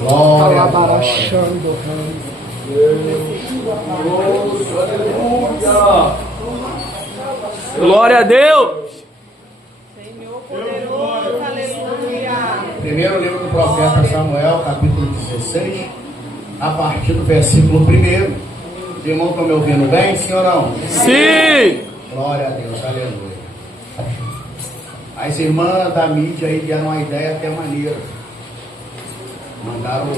Glória. Glória a Deus. Senhor poderoso, aleluia. Primeiro livro do profeta Samuel, capítulo 16, a partir do versículo 1. Os irmãos estão me ouvindo bem, sim ou não? Sim. Glória a Deus, aleluia. As irmãs da mídia aí deram uma ideia até maneira. Mandaram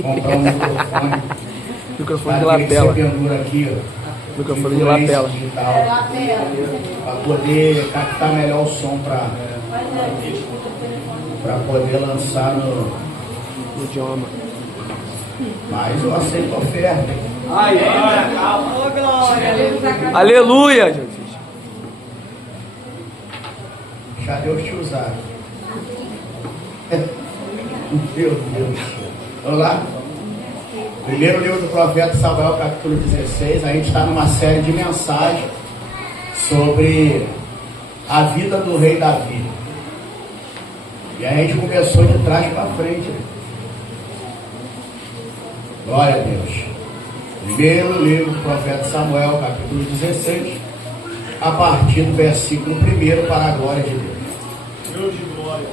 comprar um microfone. Microfone de lapela. Aqui, Microfone de lapela. Para poder captar melhor o som para poder lançar no idioma. Mas eu aceito a oferta. Oh, glória. Aleluia, Jesus. Já Deus te usar. Meu Deus. Vamos lá? Primeiro livro do profeta Samuel, capítulo 16. A gente está numa série de mensagens sobre a vida do rei Davi. E a gente começou de trás para frente. Glória a Deus. Primeiro livro do profeta Samuel, capítulo 16, a partir do versículo 1, para a glória de Deus. Deus de glória.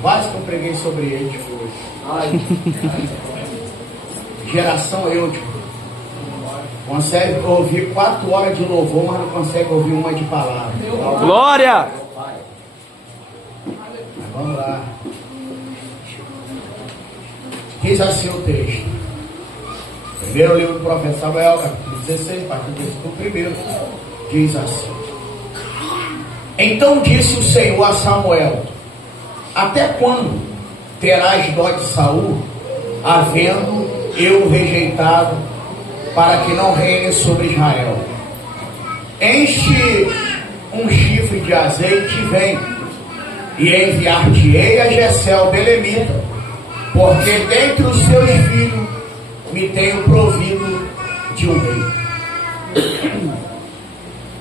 Quase que eu preguei sobre ele hoje. Geração Eutico. Consegue ouvir 4 horas de louvor, mas não consegue ouvir uma de palavra. Glória! Mas vamos lá. Diz assim o texto. Primeiro livro do profeta Samuel, capítulo 16, a partir do versículo 1. Diz assim: Então disse o Senhor a Samuel: Até quando terás dó de Saul, havendo eu o rejeitado, para que não reine sobre Israel? Enche um chifre de azeite e vem, e enviar-te-ei a Jessé o belemita, porque dentre os seus filhos me tenho provido de um rei.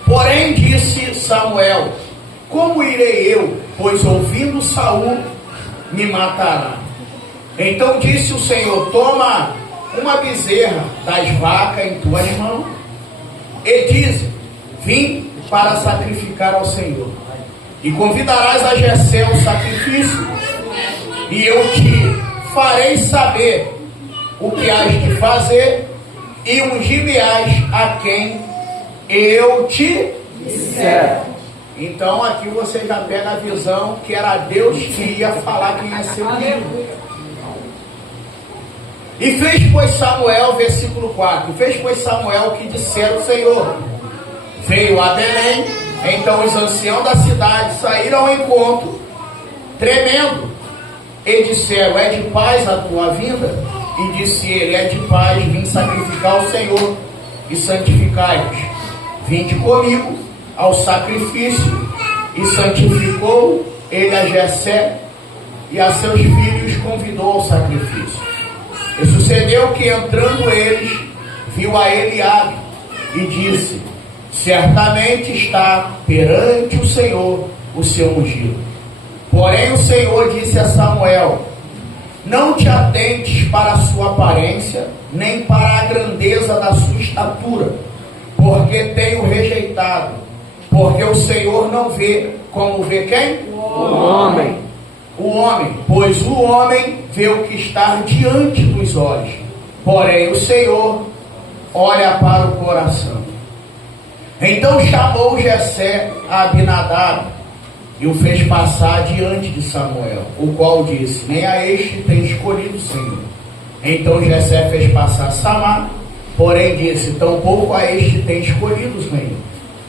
Porém disse Samuel: Como irei eu, pois ouvindo Saul me matará? Então disse o Senhor: Toma uma bezerra das vacas em tuas mãos, e diz: Vim para sacrificar ao Senhor, e convidarás a Jessé ao sacrifício, e eu te farei saber o que hás de fazer, e ungir-me-ás a quem eu te disser. Então aqui você já pega a visão que era Deus que ia falar quem ia ser o rei. E fez, pois, Samuel, versículo 4, fez, pois, Samuel que dissera o Senhor. Veio a Belém, então os anciãos da cidade saíram ao encontro, tremendo, e disseram: É de paz a tua vinda? E disse ele: É de paz, vim sacrificar ao Senhor, e santificai-vos. Vinde comigo ao sacrifício. E santificou ele a Jessé, e a seus filhos convidou ao sacrifício. E sucedeu que, entrando eles, viu a Eliabe, e disse: Certamente está perante o Senhor o seu ungido. Porém o Senhor disse a Samuel: Não te atentes para a sua aparência, nem para a grandeza da sua estatura, porque tenho rejeitado. Porque o Senhor não vê como vê quem? O homem. O homem, pois o homem vê o que está diante dos olhos, porém o Senhor olha para o coração. Então chamou Jessé a Abinadab e o fez passar diante de Samuel, o qual disse: Nem a este tem escolhido o Senhor. Então Jessé fez passar Samar, porém disse: Tampouco a este tem escolhido o Senhor.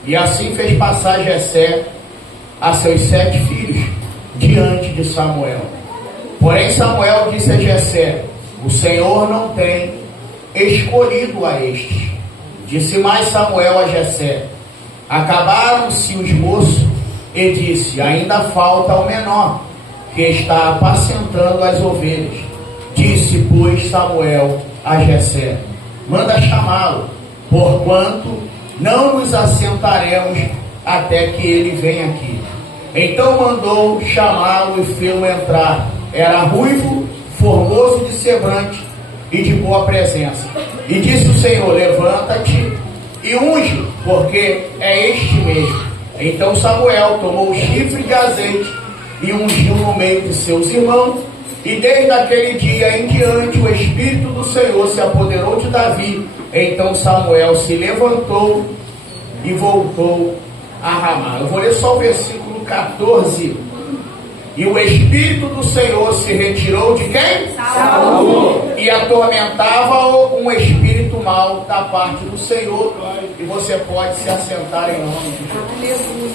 E assim fez passar Jessé a seus 7 filhos diante de Samuel. Porém Samuel disse a Jessé: O Senhor não tem escolhido a estes. Disse mais Samuel a Jessé: Acabaram-se os moços, e disse: Ainda falta o menor, que está apacentando as ovelhas. Disse, pois, Samuel a Jessé: Manda chamá-lo, porquanto não nos assentaremos até que ele venha aqui. Então mandou chamá-lo e fê-lo entrar. Era ruivo, formoso de semblante e de boa presença. E disse o Senhor: levanta-te e unge, porque é este mesmo. Então Samuel tomou o chifre de azeite e ungiu no meio de seus irmãos. E desde aquele dia em diante o Espírito do Senhor se apoderou de Davi. Então Samuel se levantou e voltou a Ramá. Eu vou ler só o versículo 14. E o Espírito do Senhor se retirou de quem? Saul. E atormentava-o um espírito mau da parte do Senhor. E você pode se assentar em nome de Jesus.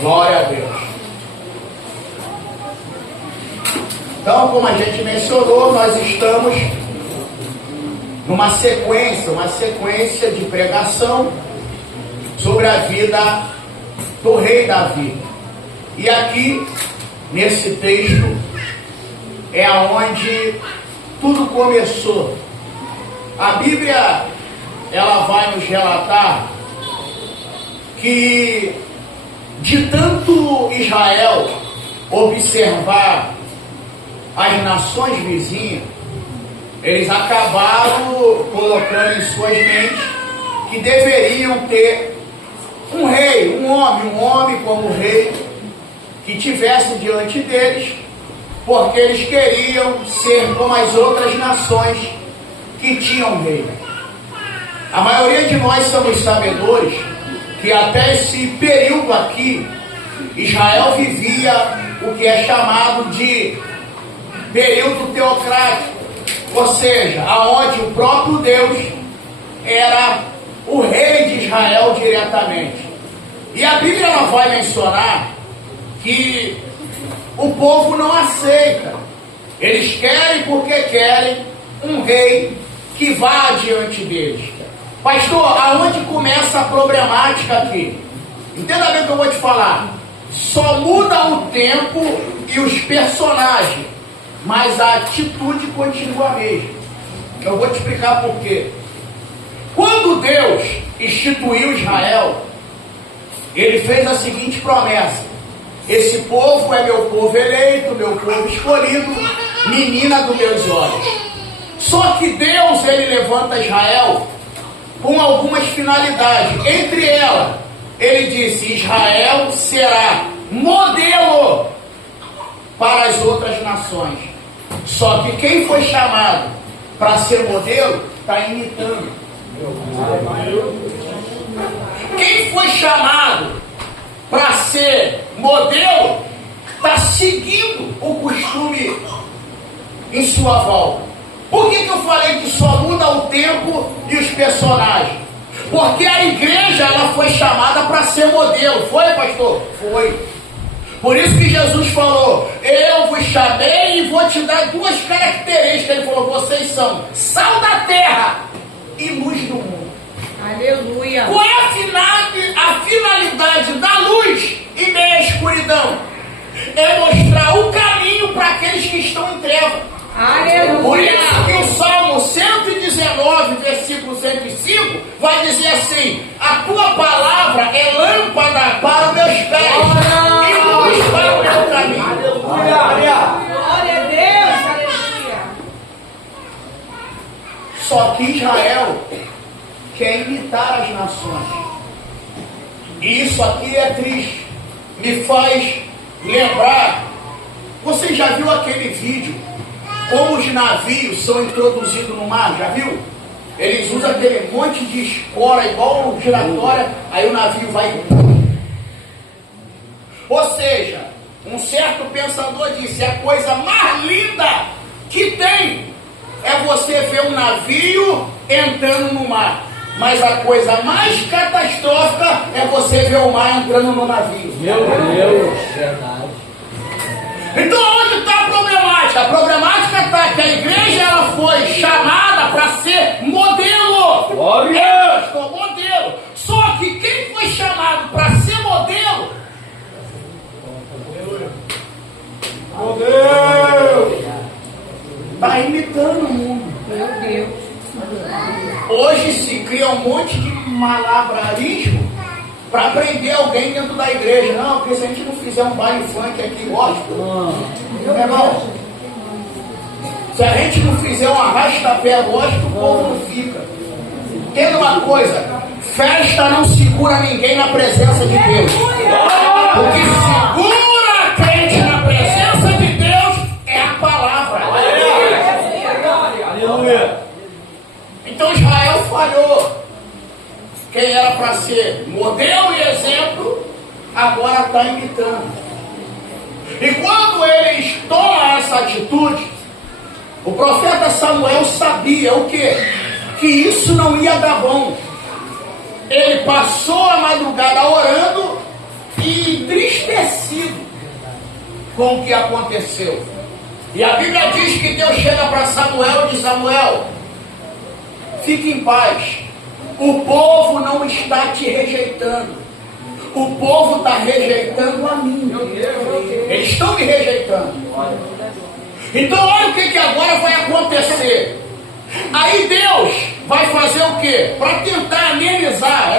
Glória a Deus. Então, como a gente mencionou, nós estamos numa sequência de pregação sobre a vida do rei Davi. E aqui, nesse texto, é onde tudo começou. A Bíblia, ela vai nos relatar que de tanto Israel observar as nações vizinhas, eles acabaram colocando em suas mentes que deveriam ter um rei, um homem como rei, que tivesse diante deles, porque eles queriam ser como as outras nações que tinham rei. A maioria de nós somos sabedores que até esse período aqui, Israel vivia o que é chamado de período teocrático, ou seja, aonde o próprio Deus era o rei de Israel diretamente. E a Bíblia ela vai mencionar que o povo não aceita. Eles querem porque querem um rei que vá adiante deles. Pastor, aonde começa a problemática aqui? Entenda bem o que eu vou te falar. Só muda o tempo e os personagens, mas a atitude continua a mesma. Eu vou te explicar por quê. Quando Deus instituiu Israel, Ele fez a seguinte promessa: esse povo é meu povo eleito, meu povo escolhido, menina dos meus olhos. Só que Deus, Ele levanta Israel com algumas finalidades. Entre elas, Ele disse: Israel será modelo para as outras nações. Só que quem foi chamado para ser modelo está imitando. Quem foi chamado para ser modelo está seguindo o costume em sua volta. Por que eu falei que só muda o tempo e os personagens? Porque a igreja ela foi chamada para ser modelo. Foi, pastor? Foi. Por isso que Jesus falou: eu vos chamei e vou te dar duas características. Ele falou: vocês são sal da terra e luz do mundo. Aleluia. Qual é a finalidade da luz em meio à escuridão? É mostrar o caminho para aqueles que estão em trevas. Aleluia. Por isso que o Salmo 119, versículo 105, vai dizer assim: a tua palavra é lâmpada para os meus pés e luz para o meu caminho. Aleluia. Glória a Deus. Aleluia. Só que Israel quer imitar as nações. E isso aqui é triste. Me faz lembrar. Você já viu aquele vídeo? Como os navios são introduzidos no mar, já viu? Eles usam aquele monte de espora, igual giratória, aí o navio vai. Ou seja, um certo pensador disse: a coisa mais linda que tem é você ver um navio entrando no mar. Mas a coisa mais catastrófica é você ver o mar entrando no navio. Meu Deus, verdade. Então onde está a problemática? A problemática está que a igreja ela foi chamada para ser modelo. Glória! Pastor, modelo. Só que quem foi chamado para ser modelo? Modelo! Está imitando o mundo. Meu Deus. se cria um monte de malabarismo para prender alguém dentro da igreja. Não, porque se a gente não fizer um baile funk aqui, gospel, meu irmão, se a gente não fizer um arrasta-pé gospel, o povo não fica. Entenda uma coisa, festa não segura ninguém na presença de Deus. O que segura a crente na presença de Deus é a palavra. Aleluia. Então Israel falhou. Quem era para ser modelo e exemplo, agora está imitando. E quando eles tomam essa atitude, o profeta Samuel sabia o quê? Que isso não ia dar bom. Ele passou a madrugada orando e entristecido com o que aconteceu. E a Bíblia diz que Deus chega para Samuel e diz: Samuel, fique em paz. O povo não está te rejeitando. O povo está rejeitando a mim. Eles estão me rejeitando. Então olha o que agora vai acontecer. Aí Deus vai fazer o quê? Para tentar amenizar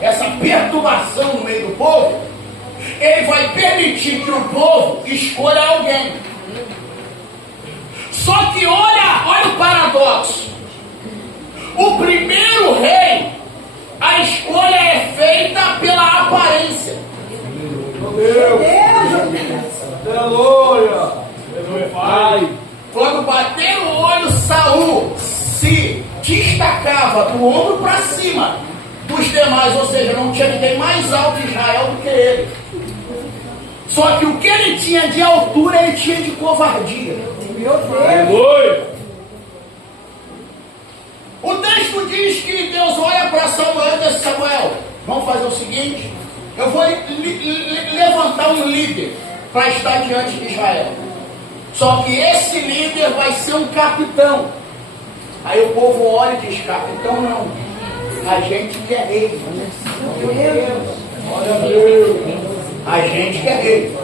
essa perturbação no meio do povo, Ele vai permitir que o povo escolha alguém. Só que olha o paradoxo. O primeiro rei, a escolha é feita pela aparência. Aleluia. Pai. Quando bater o olho, Saul se destacava do ombro para cima dos demais, ou seja, não tinha ninguém mais alto em Israel do que ele. Só que o que ele tinha de altura, ele tinha de covardia. Aleluia. O texto diz que Deus olha para Samuel e diz: Samuel, vamos fazer o seguinte, eu vou levantar um líder para estar diante de Israel. Só que esse líder vai ser um capitão. Aí o povo olha e diz: capitão não, a gente que é rei. A gente que é rei.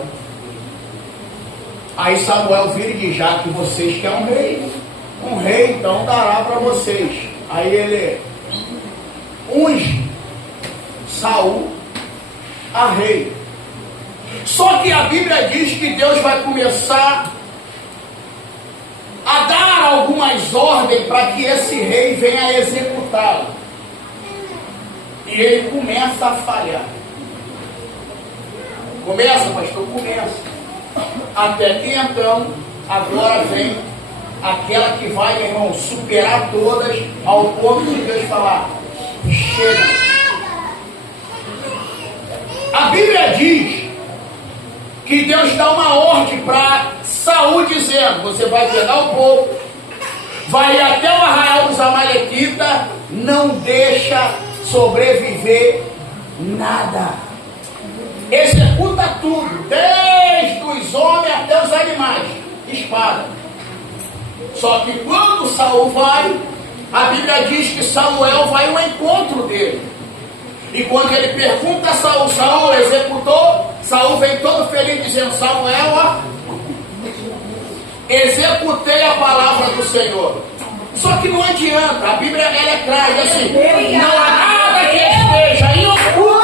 Aí Samuel vira e diz: já que vocês querem um rei então dará para vocês. Aí ele unge Saul a rei. Só que a Bíblia diz que Deus vai começar a dar algumas ordens para que esse rei venha executá-lo. E ele começa a falhar. Começa, pastor? Começa. Até que então, agora vem aquela que vai, meu irmão, superar todas, ao ponto de Deus falar: chega. A Bíblia diz que Deus dá uma ordem para Saul, dizendo: você vai pegar o povo, vai ir até o arraial dos amalequitas, não deixa sobreviver nada. Executa tudo, desde os homens até os animais, espada. Só que quando Saul vai, a Bíblia diz que Samuel vai ao encontro dele. E quando ele pergunta a Saul: Saul executou? Saul vem todo feliz dizendo: Samuel, ó, executei a palavra do Senhor. Só que não adianta, a Bíblia ela é clara, diz assim: não há nada que esteja em oculto.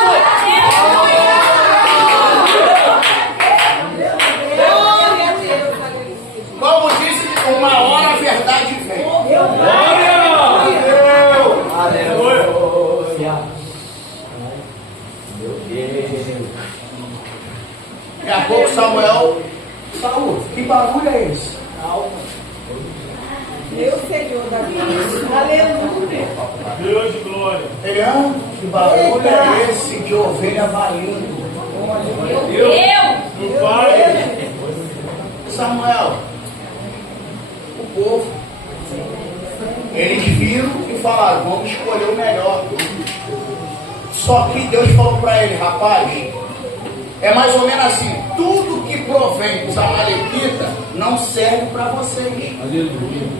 Como disse, uma hora a verdade vem. Daqui a pouco Samuel: Saul, que barulho é esse? Meu Senhor da vida. Aleluia. Deus de glória. Ele: que barulho é esse de ovelha baindo? Meu Meu Pai. Samuel, o povo, eles viram e falaram: vamos escolher o melhor. Só que Deus falou para ele: rapaz, é mais ou menos assim, tudo que provém dos amalequitas não serve para vocês. Aleluia.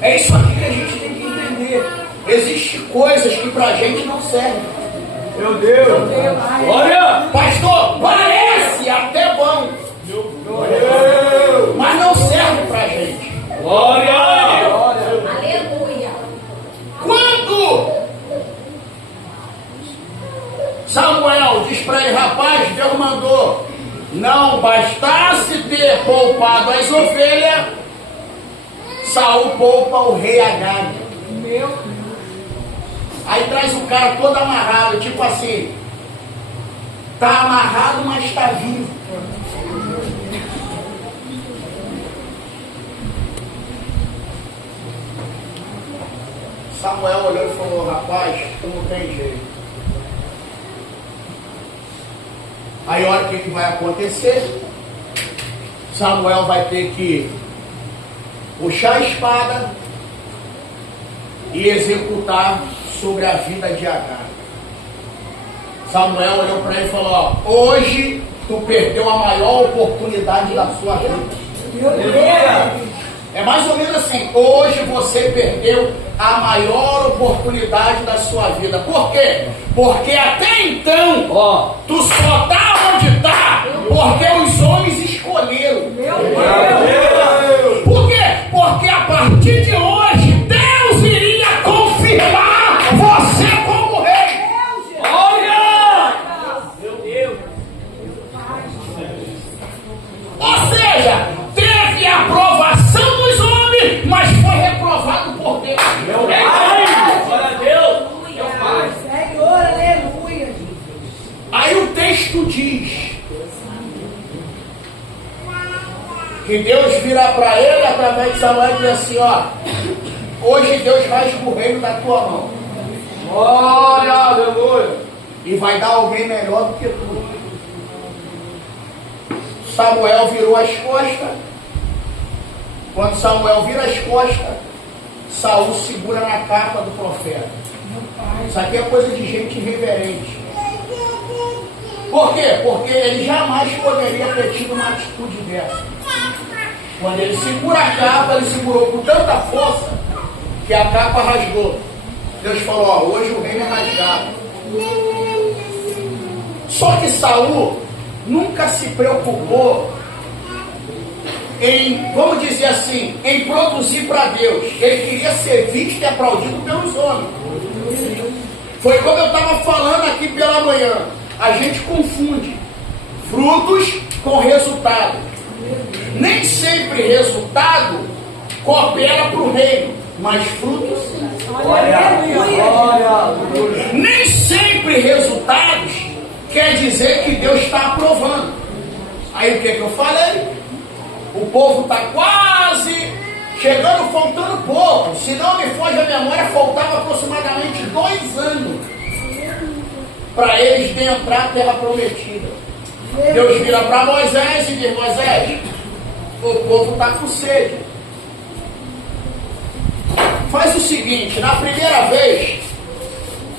É isso aqui que a gente tem que entender. Existem coisas que para a gente não servem. Meu Deus. Glória. Pastor, parece até bom, mas não serve para a gente. Glória. Aleluia. Quando diz para ele: rapaz, Deus mandou, não bastasse ter poupado as ovelhas, Saul poupa o rei Agag. Meu Aí traz o cara todo amarrado, tipo assim, tá amarrado, mas tá vivo. Samuel olhou e falou: rapaz, tu não tem jeito. Aí olha o que vai acontecer. Samuel vai ter que puxar a espada e executar sobre a vida de Agar. Samuel olhou para ele e falou: ó, hoje tu perdeu a maior oportunidade da sua vida. É mais ou menos assim: hoje você perdeu a maior oportunidade da sua vida. Por quê? Porque até então, tu só tá onde tá porque os homens escolheram. Por quê? Porque a partir de hoje Deus iria confirmar você como rei. Olha! Meu Deus. Ou seja, teve a aprovação dos homens, mas foi reprovado por Deus. Meu Pai. Glória a Deus. Meu Pai. Senhor, aleluia. Aí o texto diz que Deus vira para ele através de Samuel e diz assim: ó, hoje Deus vai o reino da tua mão. Glória, aleluia. E vai dar alguém melhor do que tu. Samuel virou as costas. Quando Samuel vira as costas, Saul segura na capa do profeta. Isso aqui é coisa de gente irreverente. Por quê? Porque ele jamais poderia ter tido uma atitude dessa. Quando ele segura a capa, ele segurou com tanta força que a capa rasgou. Deus falou: ó, hoje o reino é rasgado. Só que Saul nunca se preocupou em, vamos dizer assim, em produzir para Deus. Ele queria ser visto e aplaudido pelos homens. Foi como eu estava falando aqui pela manhã. A gente confunde frutos com resultado. Nem sempre resultado coopera para o reino, mas frutos sim. Nem sempre resultados quer dizer que Deus está aprovando. Aí o que eu falei? O povo está quase chegando, faltando pouco. Se não me foge a memória, faltava aproximadamente 2 anos para eles entrar a terra prometida. Deus vira para Moisés e diz: Moisés, o povo está com sede. Faz o seguinte: na primeira vez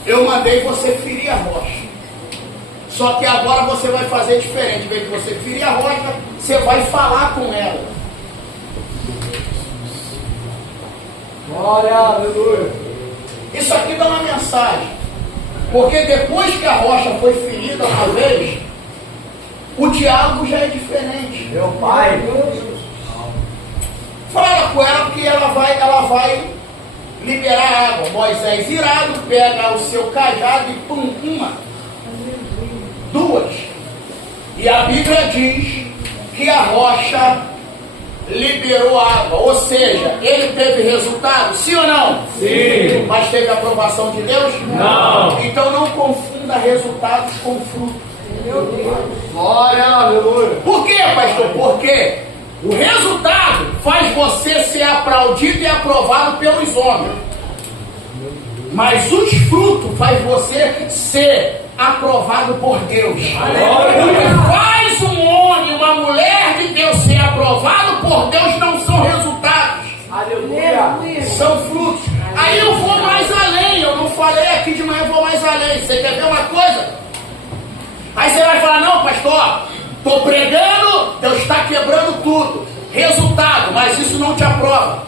eu mandei você ferir a rocha. Só que agora você vai fazer diferente. Em vez de você ferir a rocha, você vai falar com ela. Glória, aleluia. Isso aqui dá uma mensagem. Porque depois que a rocha foi ferida uma vez, o diálogo já é diferente. Meu Pai. Fala com ela que ela vai liberar água. Moisés, irado, pega o seu cajado e pum, uma, 2. E a Bíblia diz que a rocha liberou água. Ou seja, ele teve resultado? Sim ou não? Sim. Mas teve aprovação de Deus? Não. Então não confunda resultados com frutos. Glória, aleluia. Por quê, pastor? Porque o resultado faz você ser aplaudido e aprovado pelos homens. Mas os frutos faz você ser aprovado por Deus. O que faz um homem, uma mulher de Deus ser aprovado por Deus não são resultados. Aleluia. São frutos. Aí eu vou mais além. Eu não falei aqui de manhã, eu vou mais além. Você quer ver uma coisa? Aí você vai falar: não, pastor, estou pregando, Deus está quebrando tudo. Resultado, mas isso não te aprova.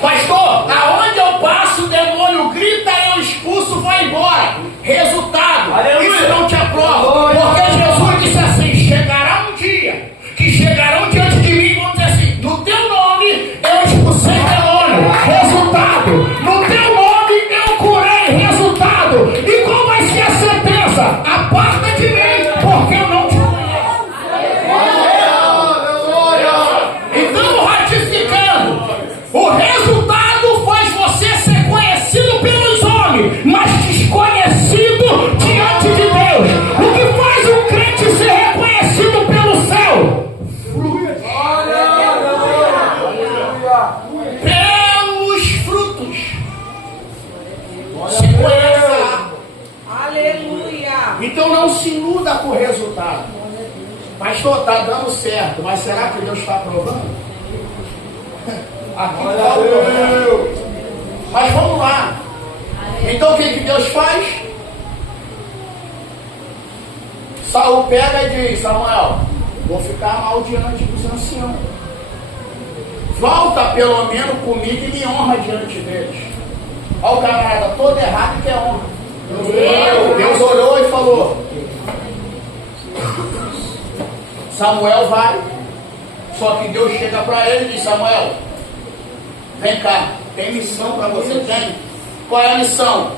Pastor, aonde eu passo, o demônio grita, eu expulso, vai embora. Resultado, aleluia, isso não te aprova. Porque Jesus disse assim: chegará um dia, que chegarão diante de mim e vão dizer assim: no teu nome eu expulsei demônio. Resultado, no teu nome eu curei. Resultado, e qual vai ser a sentença? Aparta de mim. você conhece a arma. Aleluia. Então não se iluda com o resultado. Pastor, está dando certo, mas será que Deus está aprovando? Aqui Deus. Mas vamos lá. Então o que Deus faz? Saul pega e diz: Samuel, vou ficar mal diante dos anciãos. Volta pelo menos comigo e me honra diante deles. Olha o camarada todo errado que é honra. Deus olhou e falou: Samuel vai. Só que Deus chega para ele e diz: Samuel, vem cá, tem missão para você, tem? Qual é a missão?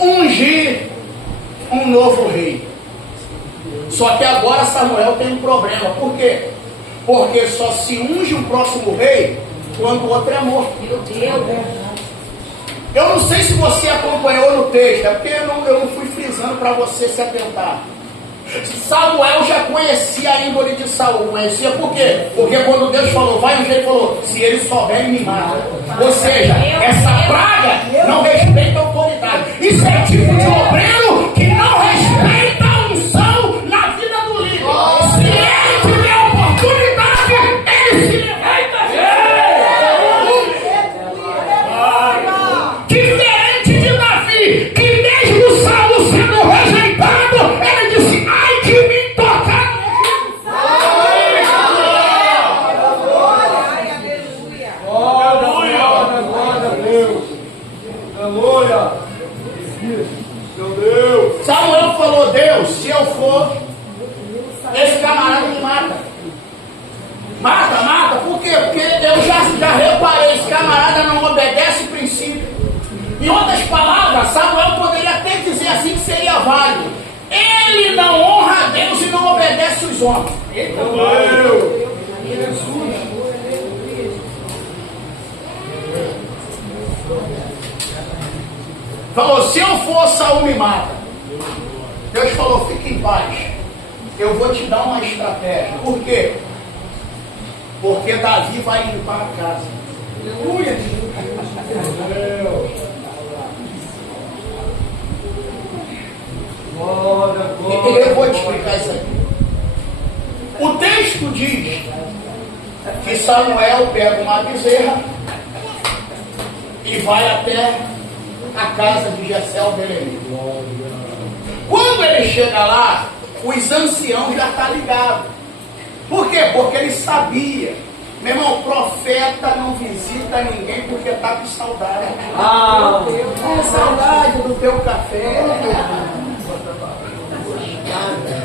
Ungir um novo rei. Só que agora Samuel tem um problema. Por quê? Porque só se unge um próximo rei quando o outro é morto. Meu Deus. Eu não sei se você acompanhou no texto, é porque eu não fui frisando para você se atentar. Samuel já conhecia a índole de Saul. Conhecia por quê? Porque quando Deus falou, vai ungir, ele falou: se ele souber, ele me mata. Ou seja, essa praga não respeita a autoridade. Isso é tipo de obreiro que não respeita a unção na vida do líder. Se ele tiver a oportunidade, ele se levanta. Diferente de Davi, que mesmo Saul sendo rejeitado, ele disse: ai de mim tocar. Samuel falou: Deus, se eu for, esse camarada me mata. Mata, por quê? Porque eu já reparei, esse camarada não obedece o princípio. Em outras palavras, Samuel poderia até dizer assim que seria válido: ele não honra a Deus e não obedece os homens. Falou: se eu for, Saul me mata. Deus falou: fique em paz, eu vou te dar uma estratégia. Por quê? Porque Davi vai limpar a casa. Aleluia. E eu vou te explicar isso aqui. O texto diz que Samuel pega uma bezerra e vai até a casa de Jessé o belemita. Quando ele chega lá, os anciãos já estão ligados. Por quê? Porque ele sabia. Meu irmão, o profeta não visita ninguém porque está com saudade. Com saudade do teu café.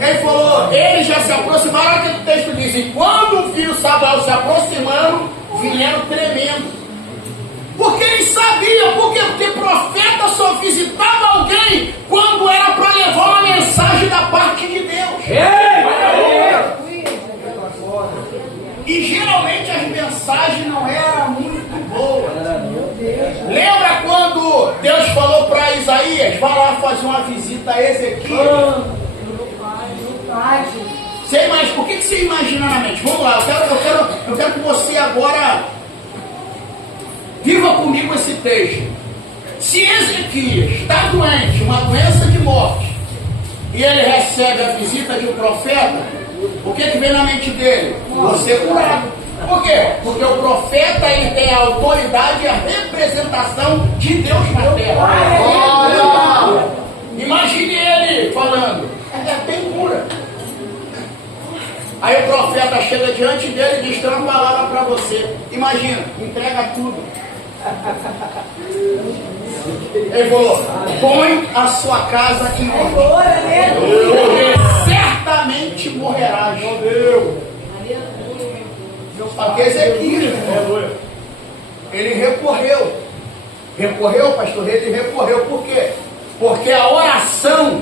Ele falou, eles já se aproximaram, olha o que o texto diz: e quando viu Samuel se aproximando, vieram tremendo. Porque eles sabiam, por quê? Porque profeta só visitava alguém quando era para levar uma mensagem da parte de Deus. E geralmente as mensagens não eram muito boas. Lembra quando Deus falou para Isaías: vai lá fazer uma visita a Ezequias? Você imagina, por que você imagina na mente? Vamos lá, eu quero que você agora viva comigo esse texto. Se Ezequias está doente, uma doença de morte, e ele recebe a visita de um profeta, o que vem na mente dele? Você curado. Por quê? Porque o profeta, ele tem a autoridade e a representação de Deus na terra. Imagine ele falando: tem cura. Aí o profeta chega diante dele e diz: tem uma palavra para você. Imagina, entrega tudo. Ele falou: põe a sua casa em ordem, porque certamente morrerás. Porque Ezequias, ele recorreu, pastor, ele recorreu. Por quê? Porque a oração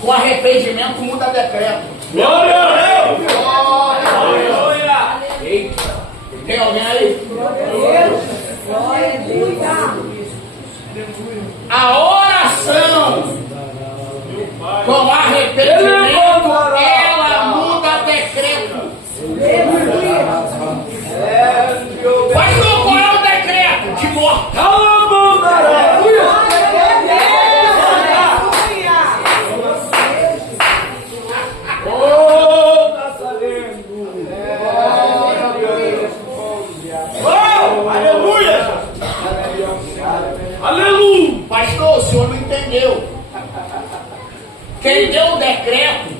com arrependimento muda decreto. Glória a Deus! Glória! Eita! Tem alguém aí? Glória a Deus. A oração com arrependimento, ela muda decreto. Pastor, qual é o decreto? De morte. deu. Quem deu o decreto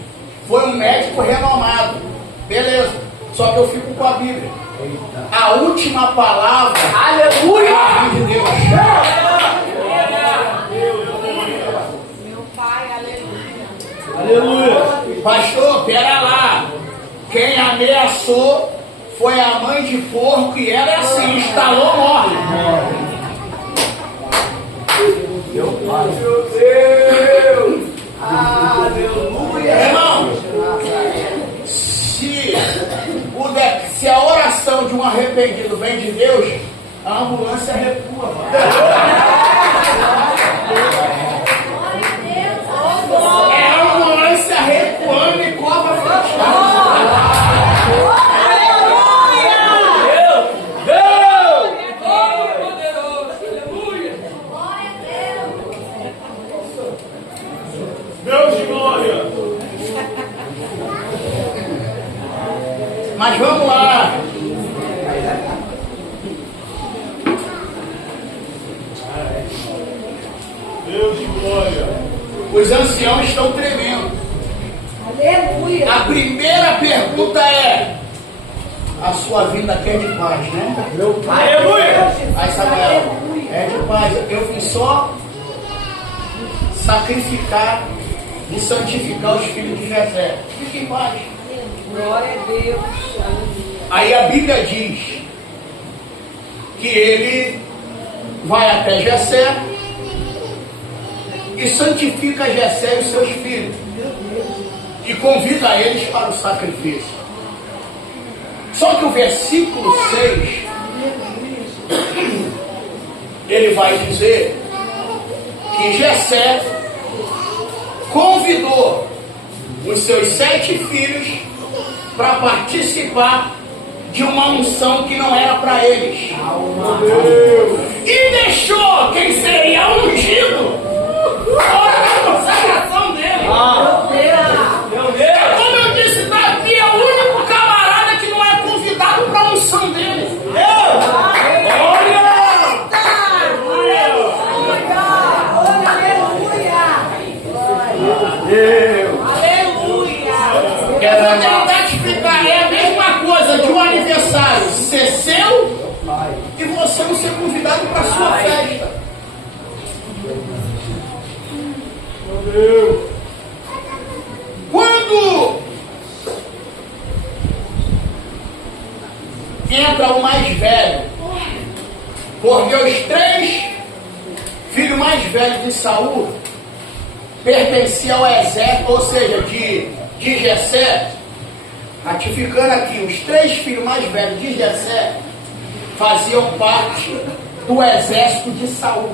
foi um médico renomado. Beleza. Só que eu fico com a Bíblia. A última palavra, aleluia, de Deus. Meu Pai, aleluia. Aleluia. Pastor, pera lá. Quem ameaçou foi a mãe de porco e ela é assim, instalou, morre. Meu Deus. Aleluia. Irmão, se a oração de um arrependido vem de Deus, a ambulância recua. É a ambulância recuando e cobra fechada. Deus de glória. Mas vamos lá. Deus de glória. Os anciãos estão tremendo. Aleluia. A primeira pergunta é: a sua vinda aqui é de paz, né? Aleluia. Aí Samuel, é de paz. Eu vim só sacrificar e santificar os filhos de Jessé. Fique em paz. Glória a Deus. Aleluia. Aí a Bíblia diz que ele vai até Jessé e santifica Jessé e os seus filhos e convida eles para o sacrifício. Só que o versículo 6 ele vai dizer que Jessé convidou os seus 7 filhos para participar de uma unção que não era para eles. E deixou quem seria ungido fora da consagração dele. Meu Deus. É como eu disse, Davi é o único camarada que não é convidado para a unção dele. Eu vou tentar te explicar, é a mesma coisa de um aniversário ser seu e você não ser convidado para a sua festa. Quando entra o mais velho, porque os 3 filhos mais velhos de Saul pertenciam ao exército, ou seja, de Jessé, ratificando aqui, os 3 filhos mais velhos de Jessé faziam parte do exército de Saul.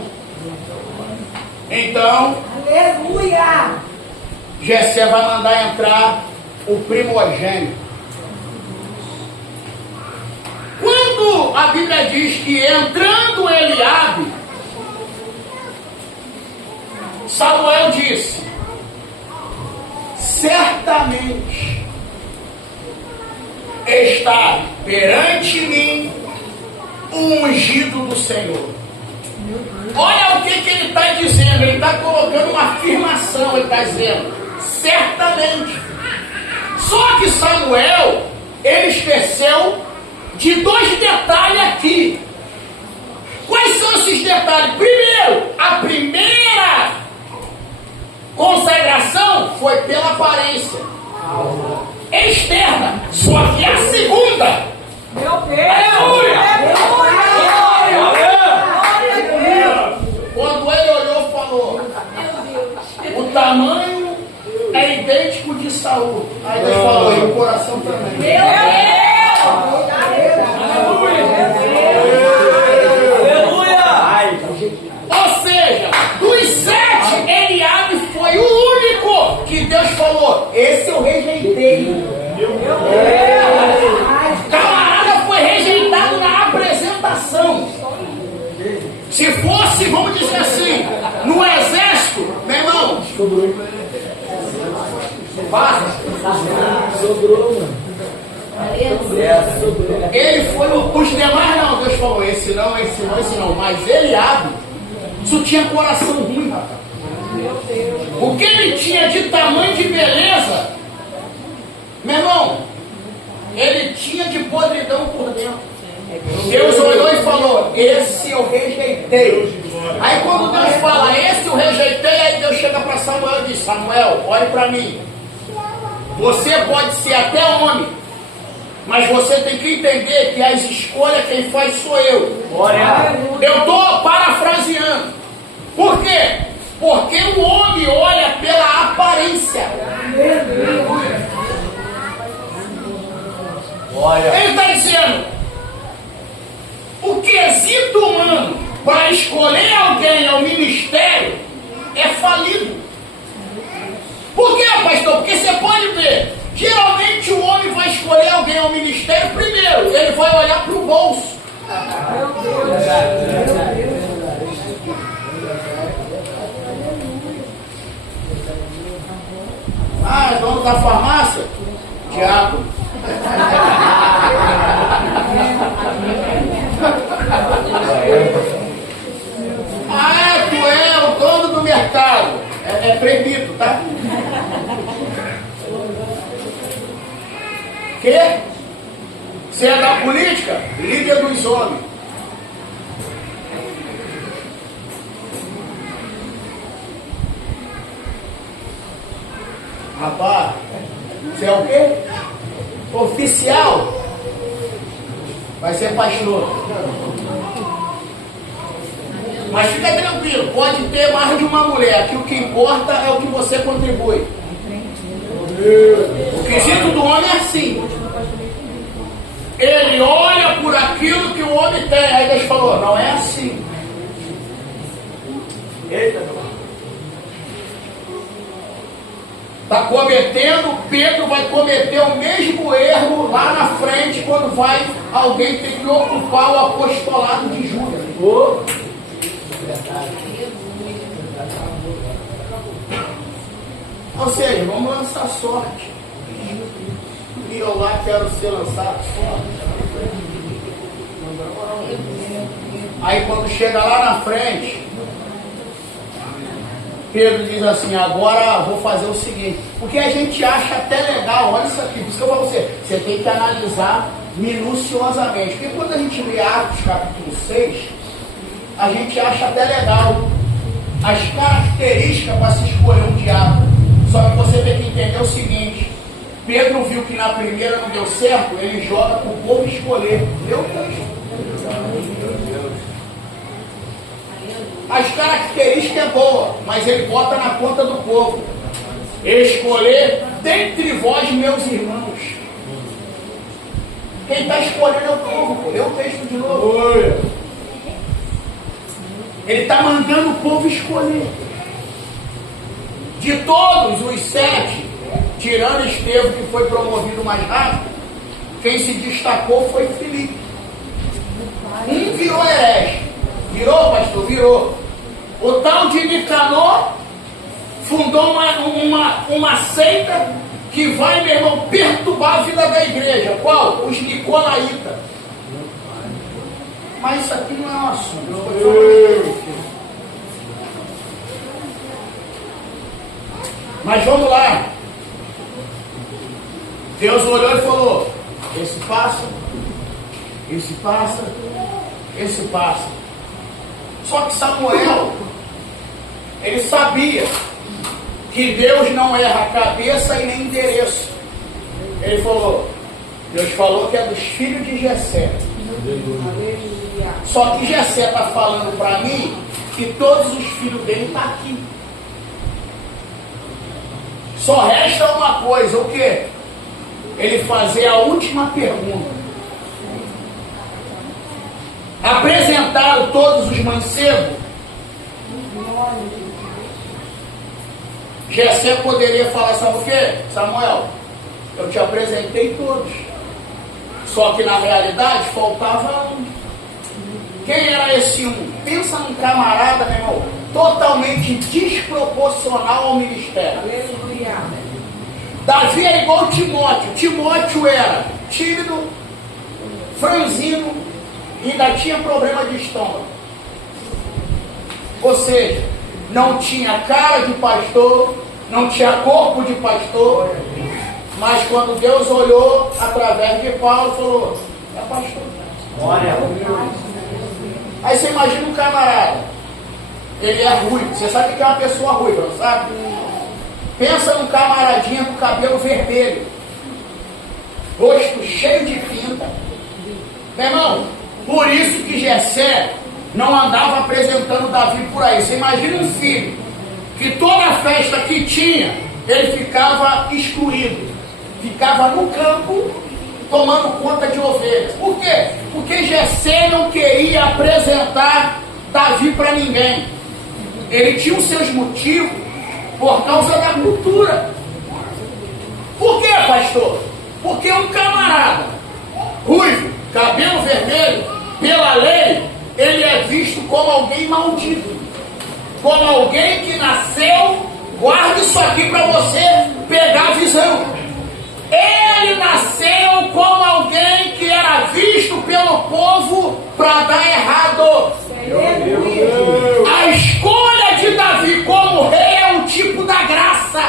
Então, Aleluia. Jessé vai mandar entrar o primogênito. Quando a Bíblia diz que entrando Eliabe, Samuel disse: certamente está perante mim o ungido do Senhor. Olha o que ele está dizendo. Ele está colocando uma afirmação. Ele está dizendo: certamente. Só que Samuel, ele esqueceu de 2 detalhes aqui. Quais são esses detalhes? Primeiro, a primeira consagração foi pela aparência externa. Só que a segunda, Meu Deus. quando ele olhou, falou: o tamanho é idêntico de Saul. Aí Deus falou: e o coração também. Ou seja, dos 7, Eliabe foi o único que Deus falou: esse eu rejeitei. O camarada foi rejeitado na apresentação. Se fosse, vamos dizer assim, no exército, meu irmão, ele foi os demais não, Deus falou: esse não, esse não, esse não. Mas Eliabe, isso tinha coração ruim, rapaz. O que ele tinha de tamanho de beleza, meu irmão, ele tinha de podridão por dentro. Deus olhou e falou: esse eu rejeitei. Aí quando Deus fala, esse eu rejeitei, aí Deus chega para Samuel e diz: Samuel, olhe para mim. Você pode ser até homem, mas você tem que entender que as escolhas quem faz sou eu. Eu estou parafraseando. Por quê? Porque o homem olha pela aparência. Ele está dizendo: o quesito humano para escolher alguém ao ministério é falido. Por quê, pastor? Porque você pode ver, geralmente o homem vai escolher alguém ao ministério primeiro, ele vai olhar para o bolso. Ah, é dono da farmácia? Diabo. Ah, tu é o dono do mercado. É proibido, tá? Que? Você é da política? Líder dos homens. Rapaz, você é o quê? Oficial. Vai ser pastor. Mas fica tranquilo, pode ter mais de uma mulher, que o que importa é o que você contribui. O quesito do homem é assim. Ele olha por aquilo que o homem tem. Aí Deus falou: não é assim. Eita, está cometendo, Pedro vai cometer o mesmo erro lá na frente, quando vai alguém ter que ocupar o apostolado de Judas. Ou seja, vamos lançar sorte. E eu lá quero ser lançado sorte. Aí quando chega lá na frente, Pedro diz assim: agora vou fazer o seguinte. Porque a gente acha até legal, olha isso aqui, por isso que eu falo pra você, você tem que analisar minuciosamente. Porque quando a gente lê Atos capítulo 6, a gente acha até legal as características para se escolher um diabo. Só que você tem que entender o seguinte: Pedro viu que na primeira não deu certo, ele joga para o povo escolher. Meu Deus. As características é boa, mas ele bota na conta do povo. Escolher dentre vós, meus irmãos. Quem está escolhendo é o povo. Lê o texto de novo. Ele está mandando o povo escolher. De todos os 7, tirando Estevão, que foi promovido mais rápido, quem se destacou foi Filipe. Um virou herege. Virou, pastor? Virou. O tal de Nicanor fundou uma seita que vai, meu irmão, perturbar a vida da igreja. Qual? Os Nicolaítas. Mas isso aqui não é um assunto. Mas vamos lá. Deus olhou e falou: esse passa, esse passa, esse passa. Só que Samuel, ele sabia que Deus não erra cabeça e nem endereço. Ele falou: Deus falou que é dos filhos de Jessé. Só que Jessé está falando para mim que todos os filhos dele estão aqui. Só resta uma coisa, o quê? Ele fazer a última pergunta. Apresentaram todos os mancebos. Jessé poderia falar: sabe o quê? Samuel, eu te apresentei todos. Só que na realidade faltava um. Quem era esse um? Pensa num camarada, meu irmão, totalmente desproporcional ao ministério. Aleluia. Davi é igual Timóteo. Timóteo era tímido, franzino e ainda tinha problema de estômago. Ou seja, não tinha cara de pastor, não tinha corpo de pastor, mas quando Deus olhou através de Paulo, falou: é pastor. Aí você imagina um camarada, ele é ruivo. Você sabe o que é uma pessoa ruiva, não sabe? Pensa num camaradinha com cabelo vermelho, rosto cheio de pinta. Meu irmão, por isso que Jessé não andava apresentando Davi por aí. Você imagina um filho que toda festa que tinha, ele ficava excluído, ficava no campo tomando conta de ovelhas. Por quê? Porque Jessé não queria apresentar Davi para ninguém. Ele tinha os seus motivos por causa da cultura. Por quê, pastor? Porque um camarada ruivo, cabelo vermelho, pela lei, ele é visto como alguém maldito, como alguém que nasceu. Guarda isso aqui para você pegar a visão. Ele nasceu como alguém que era visto pelo povo para dar errado. A escolha de Davi como rei é um tipo da graça.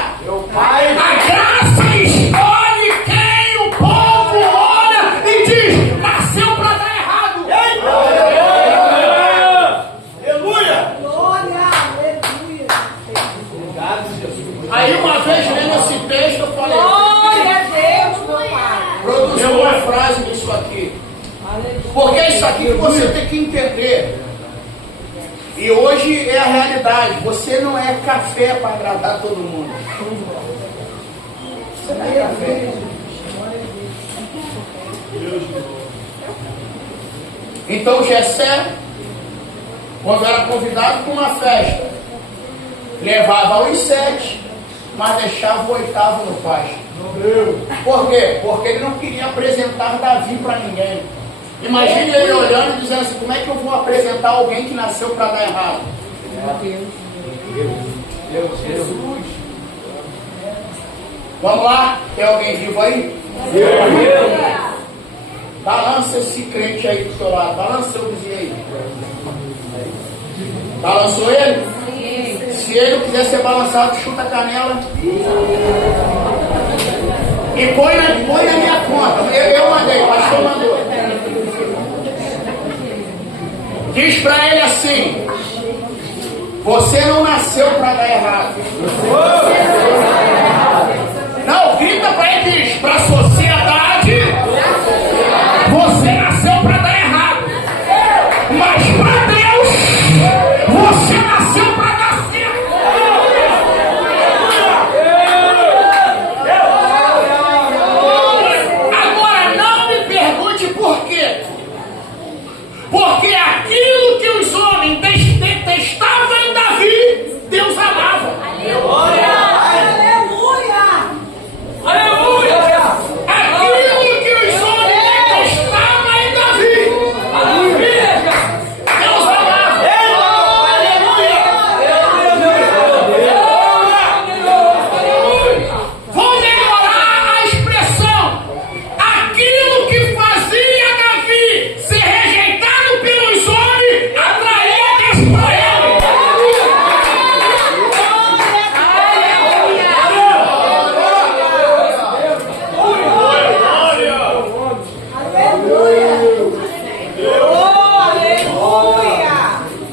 A graça escolhe quem o povo olha e diz: nasceu para dar errado. Aleluia! Glória! Aleluia! Aí uma vez lendo esse texto eu falei: glória a Deus, meu Pai! produziu uma frase disso aqui. Porque é isso aqui que você tem que entender. E hoje é a realidade. Você não é café para agradar todo mundo. Você não é café. Então Jessé, quando era convidado para uma festa, levava os 7, mas deixava o 8º no pasto. Por quê? Porque ele não queria apresentar Davi para ninguém. Imagine ele olhando e dizendo assim: como é que eu vou apresentar alguém que nasceu para dar errado? Jesus. Vamos lá? Tem alguém vivo aí? Balança esse crente aí do seu lado. Balança seu vizinho aí. Balançou ele? Se ele não quiser ser balançado, chuta a canela. E põe na minha conta. Eu mandei, o pastor mandou. Diz para ele assim: você não nasceu para dar errado. Não, grita para ele, diz: para a sociedade, você nasceu para dar errado. Mas para Deus, você nasceu para dar certo. Agora não me pergunte por quê. Porque aquilo que os homens detestavam em Davi, Deus amava. Aleluia! Aleluia! Aquilo que os homens detestavam em Davi, Deus amava. Vou melhorar a expressão. Aquilo que fazia Davi ser rejeitado pelos homens atraía Deus para ele.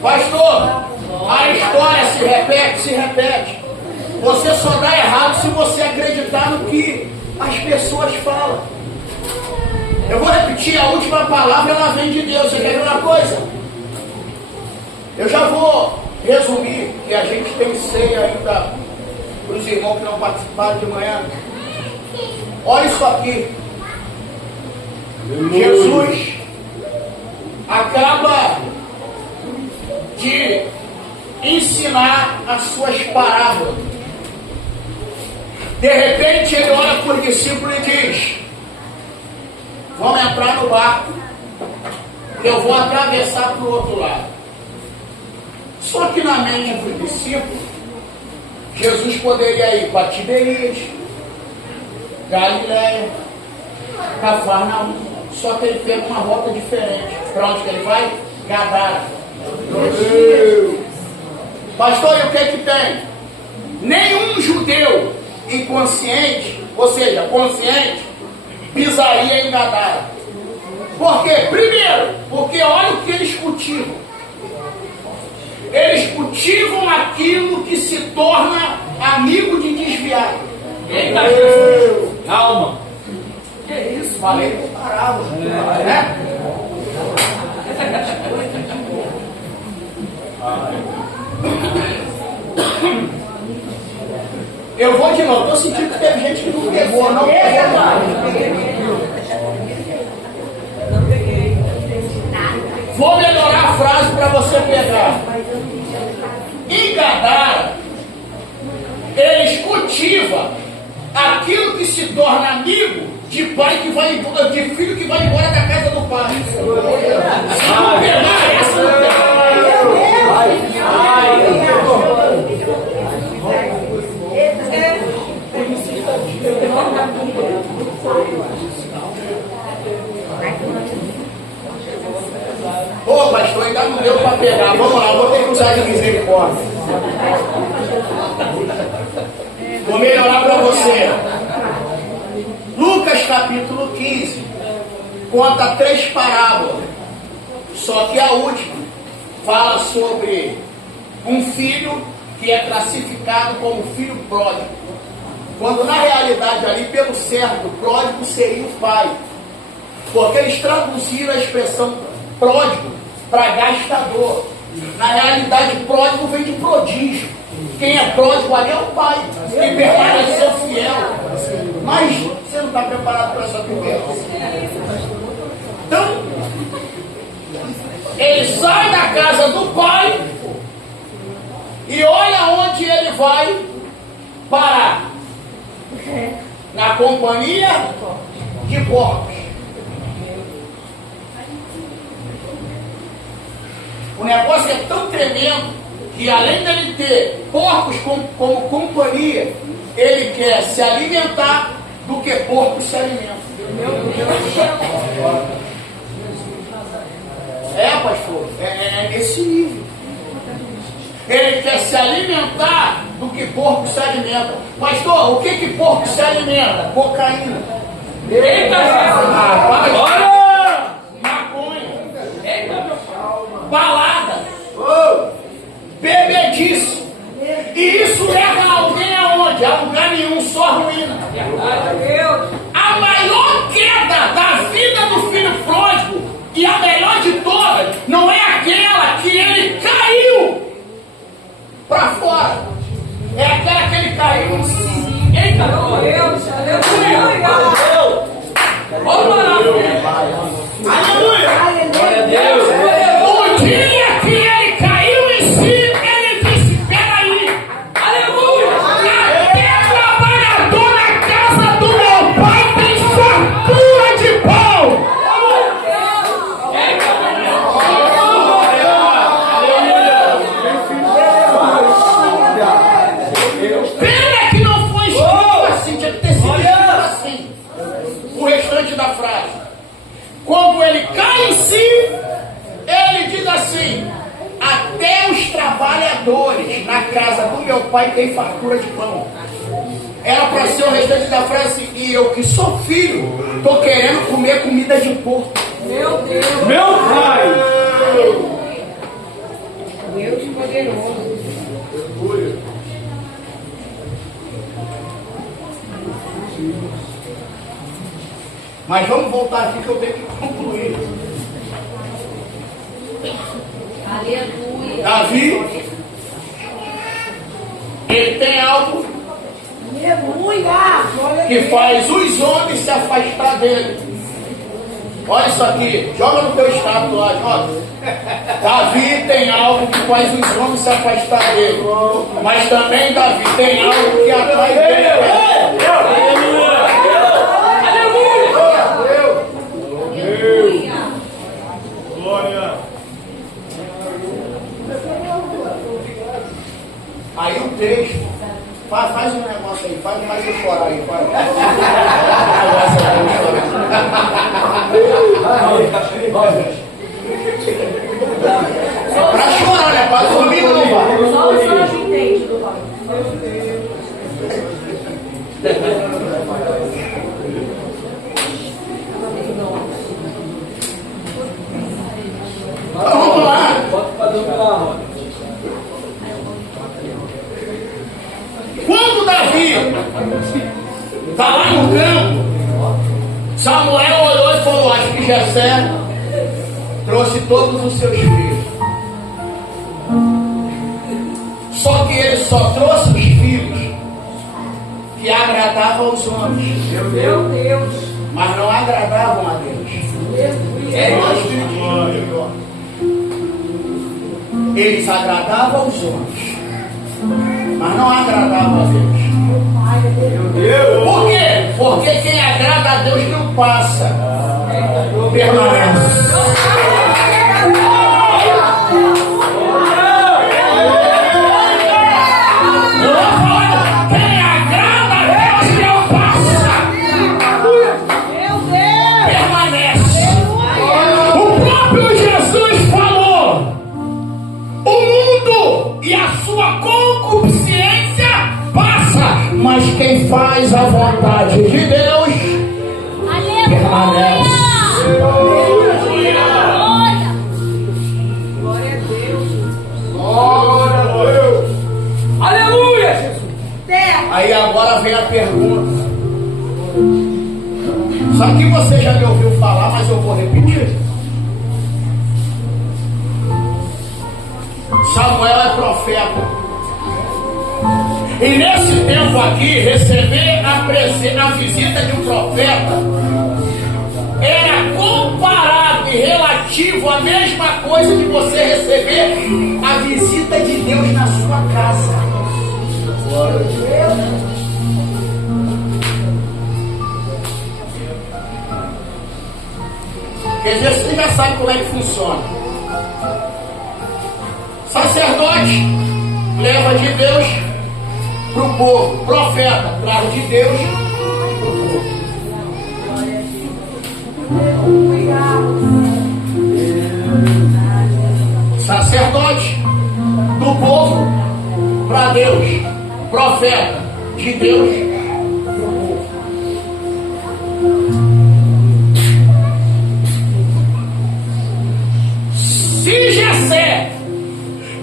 Pastor, a história se repete. Você só dá errado se você acreditar no que as pessoas falam. Eu vou repetir, a última palavra, ela vem de Deus. Você quer ver uma coisa? Eu já vou resumir, que a gente tem ceia ainda para os irmãos que não participaram de manhã. Olha isso aqui. Jesus acaba de ensinar as suas parábolas. De repente ele olha para os discípulos e diz: vamos entrar no barco, eu vou atravessar para o outro lado. Só que na mente dos discípulos, Jesus poderia ir para Tiberias, Galiléia, Cafarnaum. Só que ele pega uma rota diferente. Para onde que ele vai? Gadara. Pastor, e o que tem? Nenhum judeu inconsciente, ou seja, consciente, pisaria em Gadara. Por quê? Primeiro, porque olha o que eles cultivam. Eles cultivam aquilo que se torna amigo de desviado. Eita, Jesus! Calma! Que isso? Falei com parábola, né? Eu vou de novo, estou sentindo que teve gente que não pegou, não peguei. Vou melhorar a frase para você pegar. Em Gadara, eles cultivam aquilo que se torna amigo de pai que vai embora, de filho que vai embora da casa do pai. Se não pegar essa, não pegar. Ô, pastor, ainda não deu para pegar. Vamos lá, vou ter que usar de misericórdia. Vou melhorar para você. Lucas capítulo 15 conta 3 parábolas. Só que a última fala sobre um filho que é classificado como filho pródigo. Quando na realidade ali pelo certo, pródigo seria o pai. Porque eles traduziram a expressão pródigo para gastador. Na realidade, pródigo vem de prodígio. Quem é pródigo ali é o pai, que permaneceu fiel. Mas você não está preparado para essa conversa. Então, ele sai da casa do pai e olha onde ele vai parar. Na companhia de porcos. O negócio é tão tremendo que além dele ter porcos como companhia, ele quer se alimentar do que porcos se alimentam. Pastor, é nesse nível. Ele quer se alimentar do que porco se alimenta. Pastor, o que porco se alimenta? Cocaína. Eita, Olha! Maconha. Balada. Bebedice. E isso leva alguém aonde? A lugar nenhum, só ruína. A maior queda da vida do filho pródigo, e a melhor de todas, não é aquela que ele caiu para fora, é aquela que ele caiu em si. Eita, Deus! Aleluia! Aleluia! Glória a Deus! O dia que ele caiu em si, ele disse: peraí, Aleluia! até trabalhador na casa do meu pai tem fartura de pão. Pena que não foi escrito assim, tinha que ter sido escrito assim. O restante da frase. Quando ele cai em si, ele diz assim: até os trabalhadores na casa do meu pai têm fartura de pão. Era para ser o restante da frase assim: e eu que sou filho, estou querendo comer comida de porco. Meu Deus. Meu Pai! Deus poderoso. Mas vamos voltar aqui que eu tenho que concluir. Aleluia. Davi, ele tem algo Aleluia. que faz os homens se afastar dele. Olha isso aqui, joga no teu estado lá, joga. Davi tem algo que faz os homens se afastar dele. Mas também Davi tem algo que atrai dele. Glória. Aí o texto, faz um negócio aí, faz eu chorar aí, faz. Pra chorar, né? Pra dormir não vai. Vamos lá. Quando Davi está lá no campo, Samuel olhou e falou: acho que Jessé trouxe todos os seus filhos. Só que ele só trouxe os filhos que agradavam aos homens. Meu Deus. Mas não agradavam a Deus. Eles agradavam aos homens, mas não agradavam a Deus. Por quê? Porque quem agrada a Deus não passa, permanece. Quem agrada a Deus não passa, permanece. O próprio Jesus falou: o mundo e a sua concupiscência passa, mas quem faz a vontade de Deus permanece. Glória a Deus. Aleluia, Jesus. Aí agora vem a pergunta. Só que você já me ouviu falar, mas eu vou repetir. Samuel é profeta. E nesse tempo aqui, receber a visita de um profeta era comparado e relativo à mesma coisa de você receber a visita de Deus na sua casa. Quer dizer, você já sabe como é que funciona. Sacerdote leva de Deus para o povo. Profeta traz de Deus para o povo. Sacerdote do povo para Deus. Profeta de Deus para o povo. Se Jessé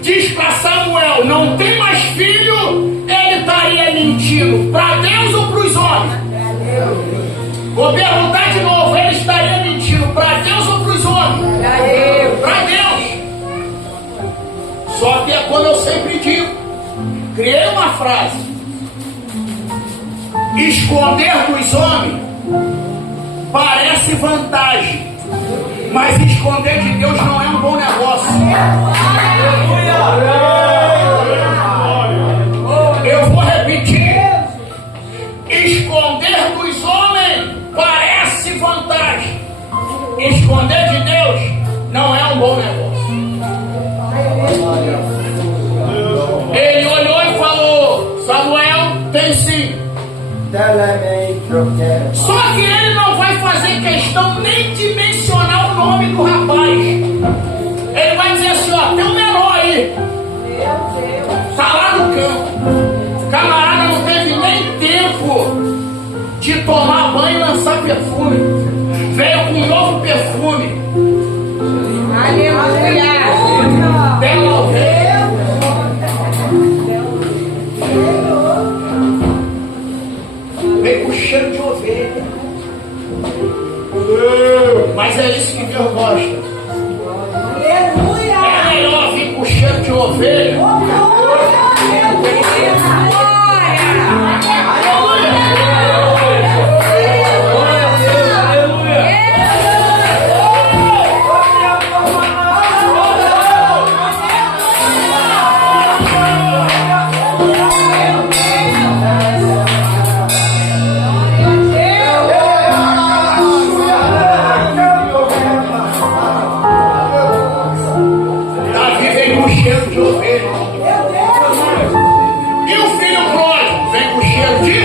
diz para Samuel: não tem mais filho, ele estaria mentindo para Deus ou para os homens? Vou perguntar de novo: ele estaria mentindo para Deus ou para os homens? Para Deus. Só que é como eu sempre digo, criei uma frase: esconder dos homens parece vantagem, mas esconder de Deus não é um bom negócio. Eu vou repetir: esconder dos homens parece vantagem, esconder de Deus não é um bom negócio. Ele olhou e falou: Samuel, tem sim. Só que ele não vai fazer questão nem de mencionar o nome do rapaz. Ele vai dizer assim: ó, tem um menor aí, tá lá no campo. O camarada não teve nem tempo de tomar banho e lançar perfume. Veio com um novo perfume. Aleluia. Bela ovelha. Veio com cheiro de ovelha. Mas é isso que Deus gosta. É melhor vir com cheiro de ovelha. Davi vem com cheiro de ovelha. E o filho pródigo vem com cheiro de...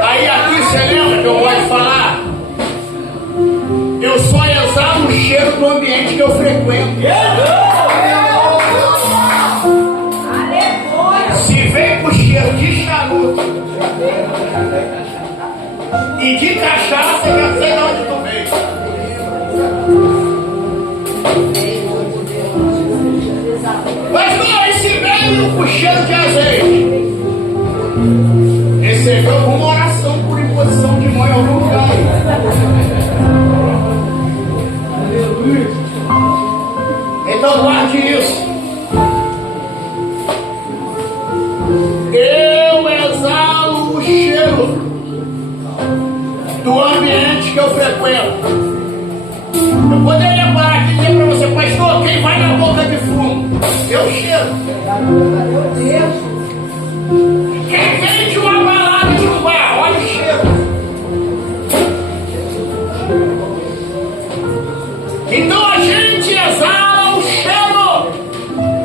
Aí aqui você lembra que eu gosto de falar? Eu só exalo o cheiro do ambiente que eu frequento. Se vem com cheiro de xarope, E de cachaça eu já sei de onde tu veio. Pastor, esse velho com cheiro de azeite recebeu uma oração por imposição de mão em algum lugar. Então guarde isso. Eu exalo o cheiro do ambiente que eu frequento. Eu poderia parar aqui e dizer para você, pastor, quem vai na boca de fumo? Eu cheiro. Quem vem de uma balada de um bar, olha o cheiro. Então a gente exala o cheiro.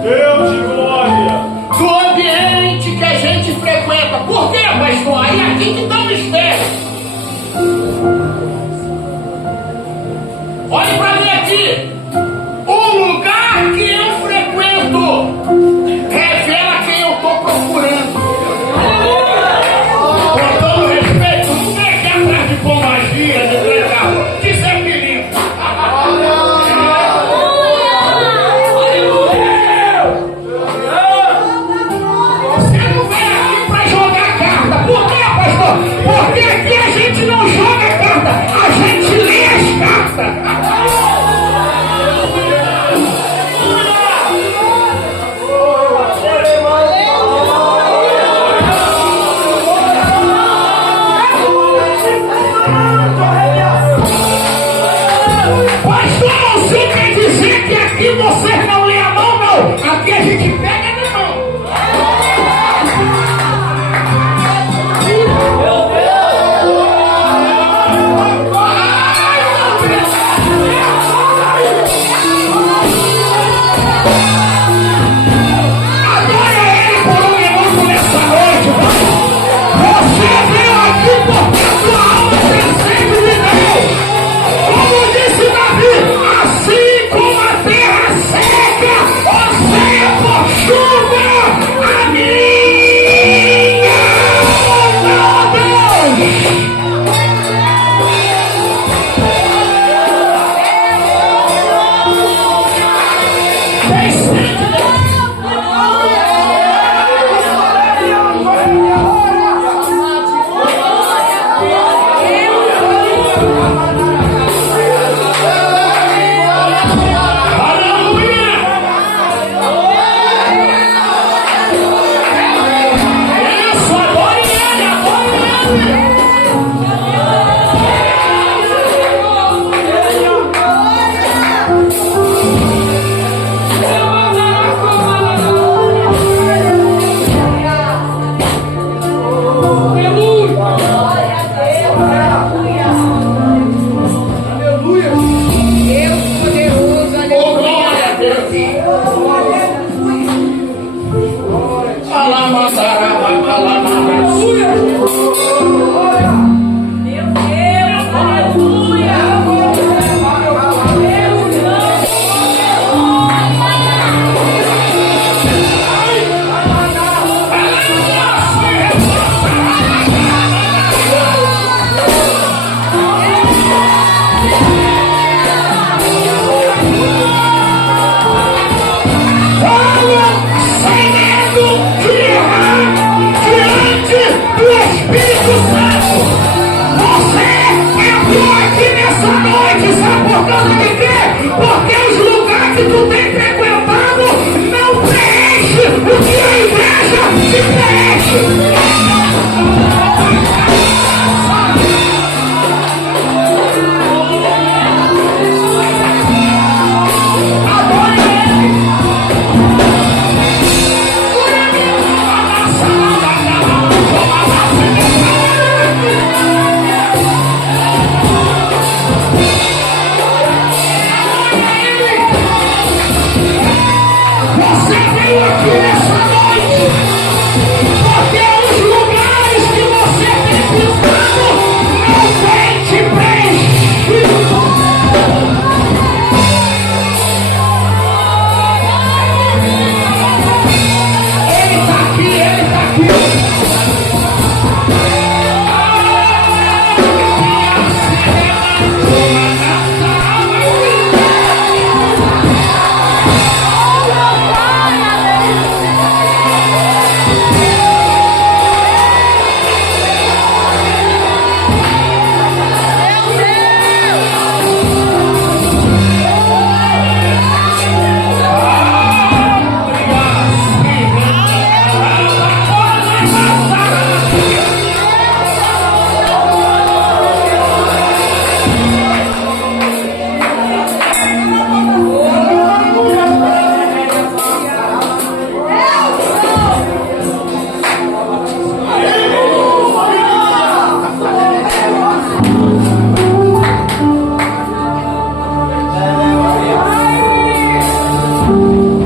Deus de glória. Do ambiente que a gente frequenta. Por quê, pastor? Aí aqui que está o mistério. Olhe para mim aqui. O lugar que eu frequento revela quem eu estou procurando. Com todo respeito, não vem aqui atrás de pombagira, de pregar, de Zé Felipe. Você não vem aqui para jogar carta. Por quê, pastor? Porque aqui a gente não joga carta, a gente lê as cartas. Pastor, você quer dizer que aqui você não lê a mão, não? Aqui a gente pega na mão. Adore ele por um minuto nessa noite. Você veio aqui porque a sua alma precisa de Deus. Como disse Davi, assim como a terra seca, você por chuva, a minha alma, Deus. Espírito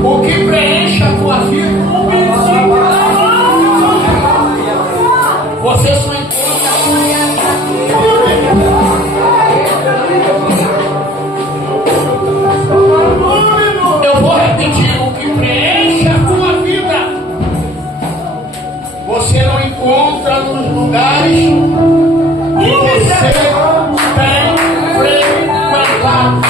O que preenche a tua vida, você só Eu vou repetir: o que preenche a tua vida, você não encontra nos lugares que você tem frequentado.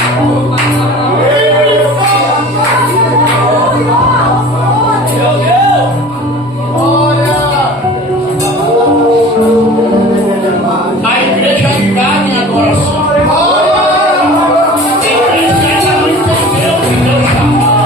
Meu Deus! A igreja ligada em adoração. A igreja ainda não entendeu o que Deus chamou.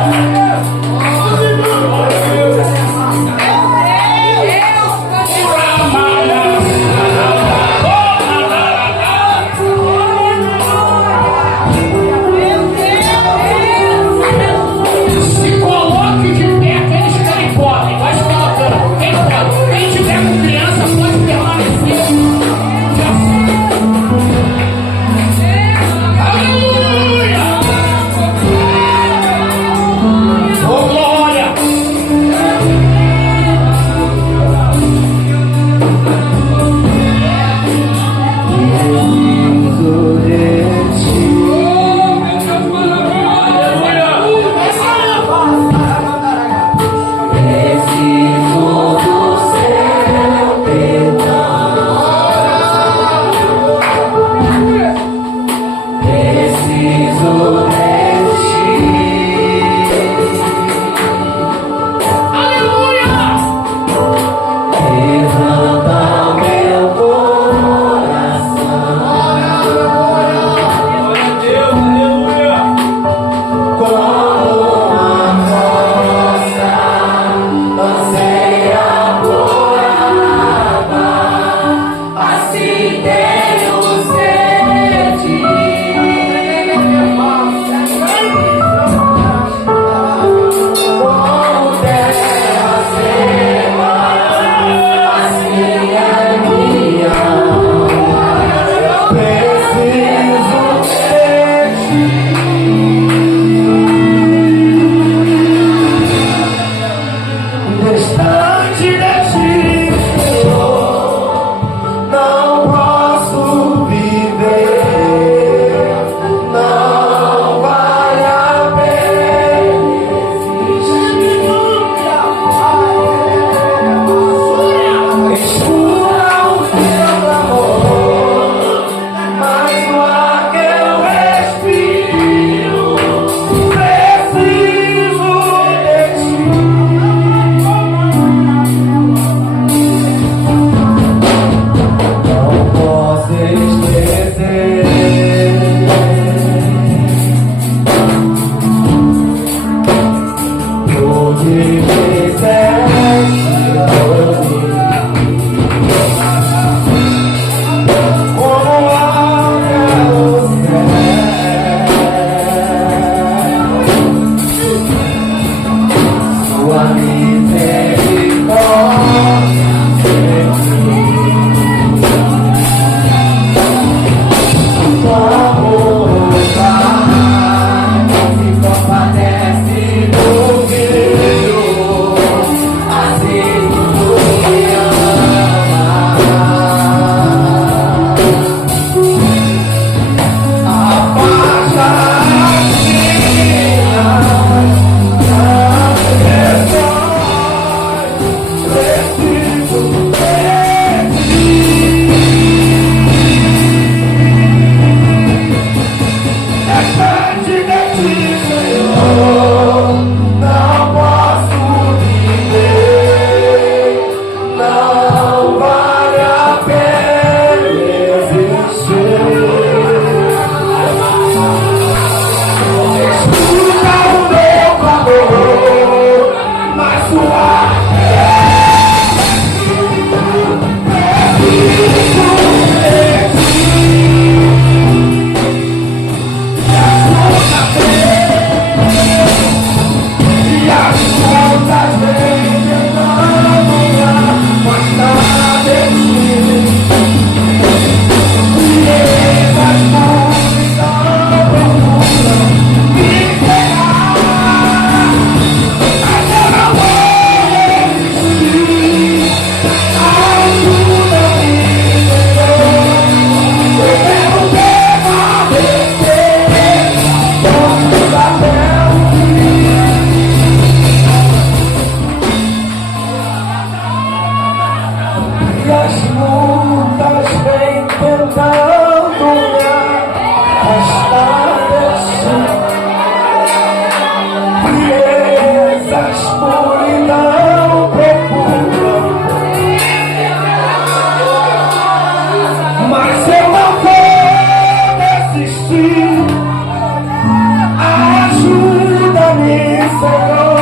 as lutas vêm tentando me afastar de ti. Frieza, escuridão procuram, mas eu não vou desistir. Ajuda-me, Senhor.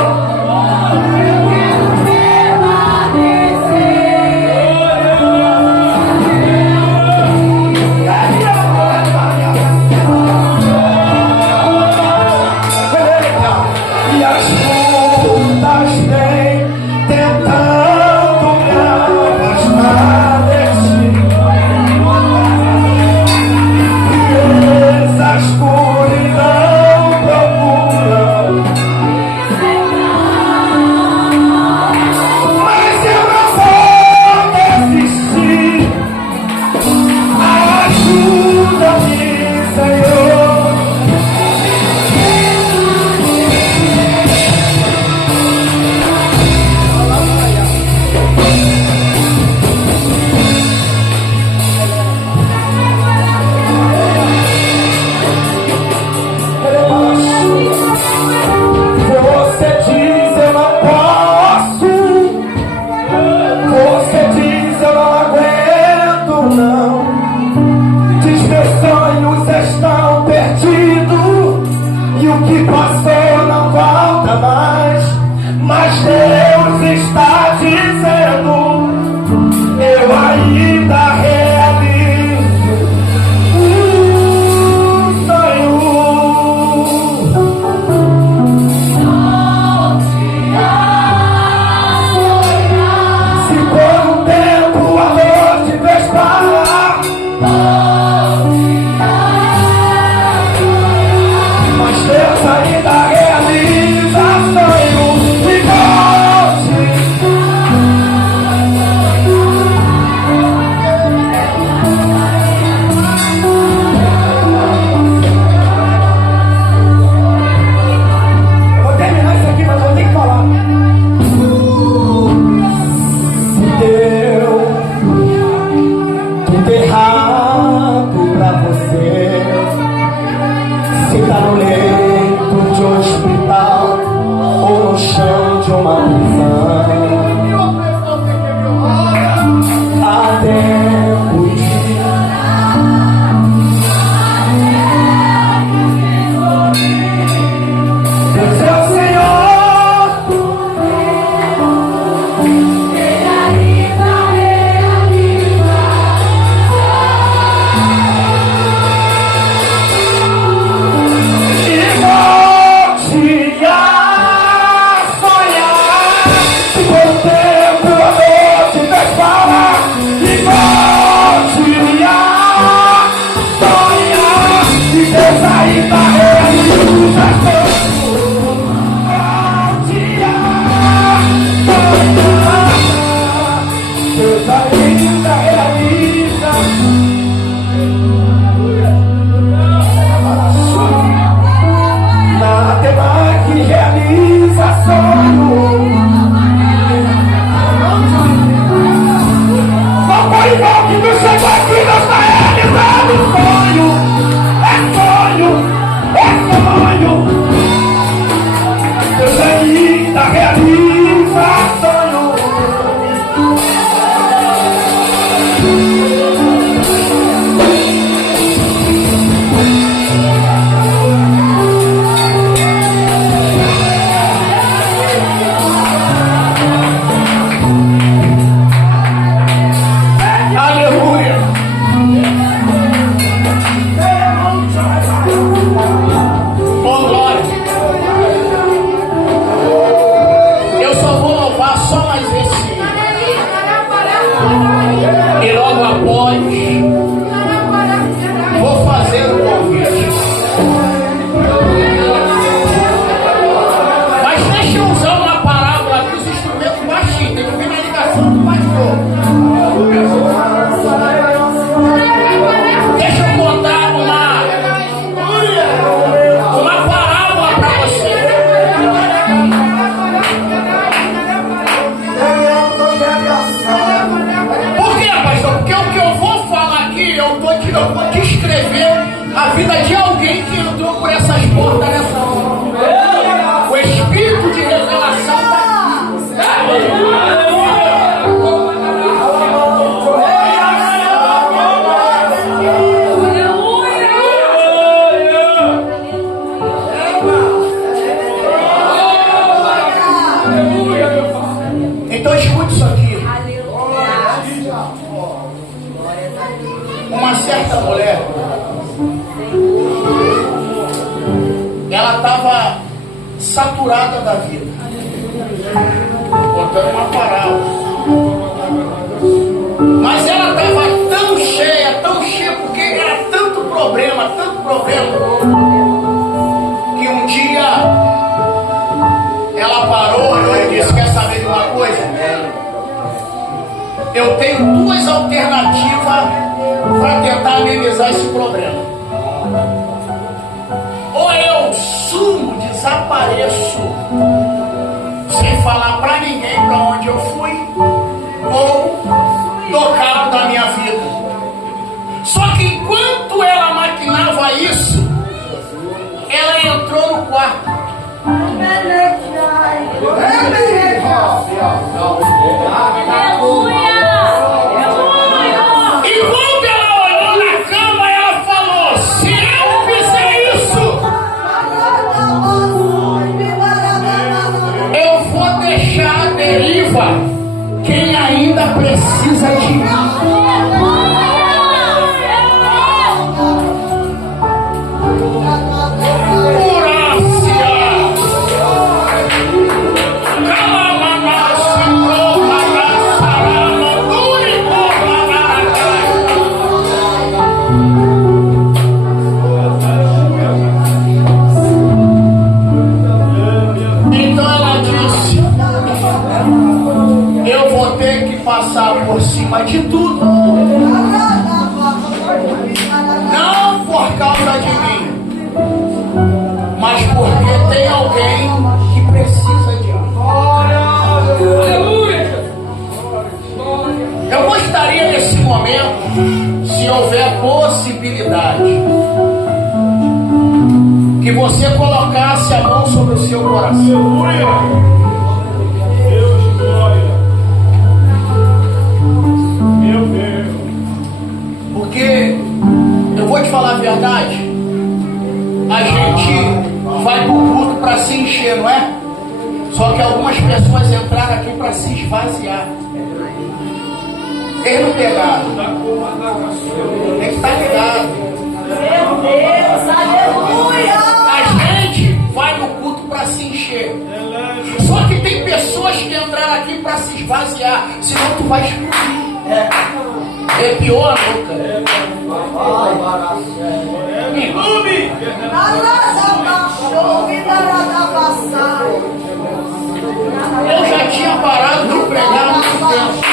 importa nessa hora. O espírito de revelação está aqui. Então escute isso aqui. Uma certa mulher, ela estava saturada da vida, contando uma parábola, mas ela estava tão cheia, porque era tanto problema, que um dia ela parou, olhou e disse: quer saber de uma coisa? Eu tenho duas alternativas para tentar amenizar esse problema. Ou eu sumo, desapareço, sem falar para ninguém para onde eu fui, ou dou cabo da minha vida. Só que enquanto ela maquinava isso, ela entrou no quarto. E quando ela olhou na cama, ela falou: se eu fizer isso, eu vou deixar a deriva quem ainda precisa de mim. Passar por cima de tudo, não por causa de mim, mas porque tem alguém que precisa de mim. Eu gostaria nesse momento, se houver possibilidade, que você colocasse a mão sobre o seu coração. Porque eu vou te falar a verdade, a gente vai pro culto para se encher, não é? Só que algumas pessoas entraram aqui para se esvaziar. Eles não pegaram. Tem que estar ligado. Meu Deus, aleluia! A gente vai no culto para se encher. Só que tem pessoas que entraram aqui para se esvaziar, senão tu vai explodir. É pior nunca. Eu já tinha parado de pregar há muito tempo.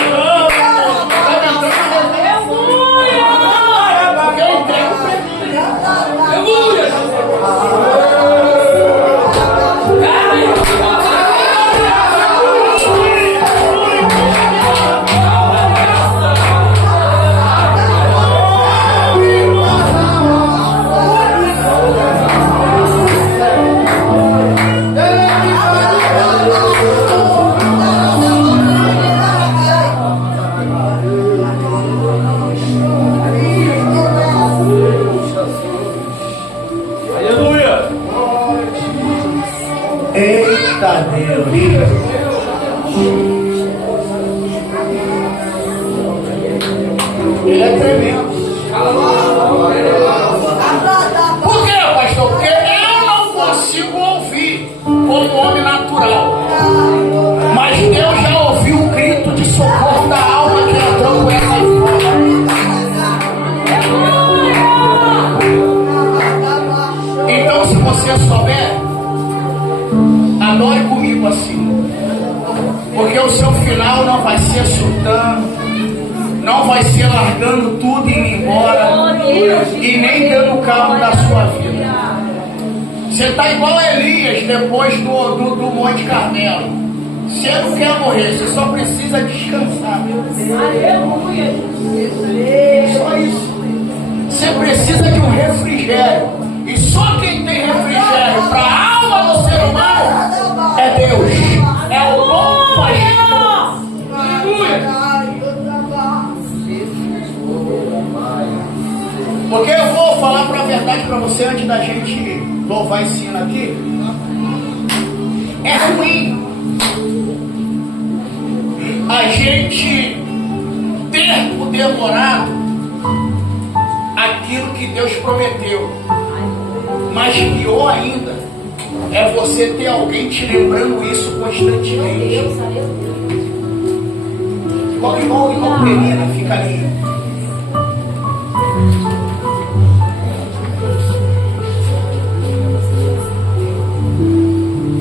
Eita Deus! Ele é tremendo. Por quê, pastor? Porque eu não consigo ouvir como homem natural. Mas Deus já ouviu o grito de socorro da alma que entrou com essa informação. Então, se você souber, adore comigo assim, porque o seu final não vai ser surtando, não vai ser largando tudo e indo embora, e nem dando cabo da sua vida. Você está igual a Elias depois do Monte Carmelo. Você não quer morrer, você só precisa descansar. Aleluia! Só isso. Você precisa de um refrigério, e só quem tem refrigério Porque eu vou falar para a verdade para você antes da gente louvar esse hino aqui. É ruim a gente ter por demorado aquilo que Deus prometeu. Mas pior ainda é você ter alguém te lembrando isso constantemente. Igual Perina, fica ali.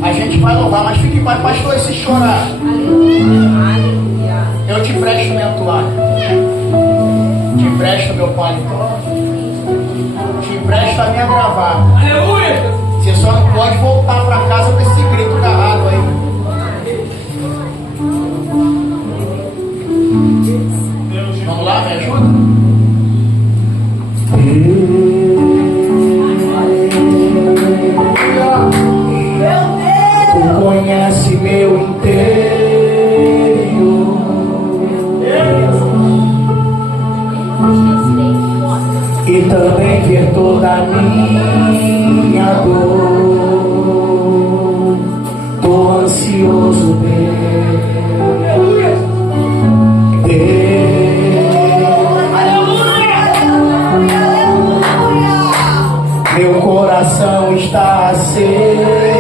A gente vai louvar, mas fique em paz, pastor, e se chorar? Eu te empresto minha toalha. Te empresto meu paletó. Te empresto a minha gravata. Aleluia! Você só não pode voltar para casa com esse grito agarrado aí. Vamos lá, me ajuda? Tu conhece meu interior e também vê toda a minha dor. Tô ansioso, meu coração está acelerado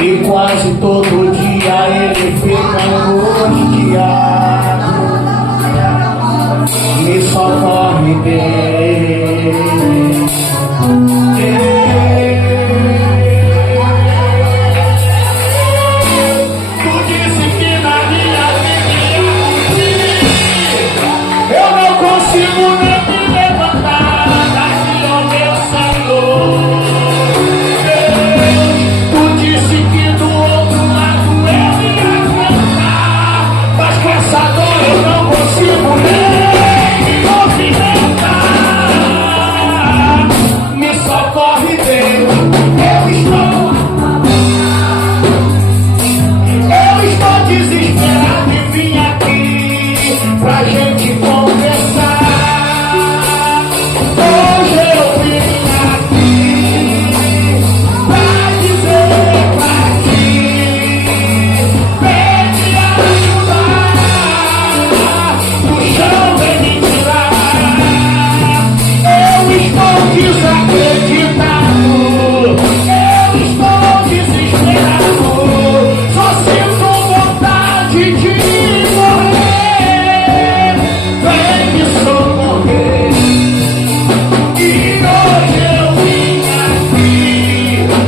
e quase todo dia ele fica angustiado. Me socorre, Deus. Tu disse que na minha vida eu não consigo nem me levantar daqui, ó meu Senhor. Tu disse que do outro lado eu ia cantar, mas com essa dor eu não consigo nem me movimentar. Me socorre, Deus. Eu estou desesperado e vim aqui pra gente conversar. Hoje eu vim aqui pra dizer pra ti, vem me ajudar, do chão vem me tirar. Eu estou desacreditado, eu estou desesperado, só sinto vontade de morrer. Vem me socorrer. E hoje eu vim aqui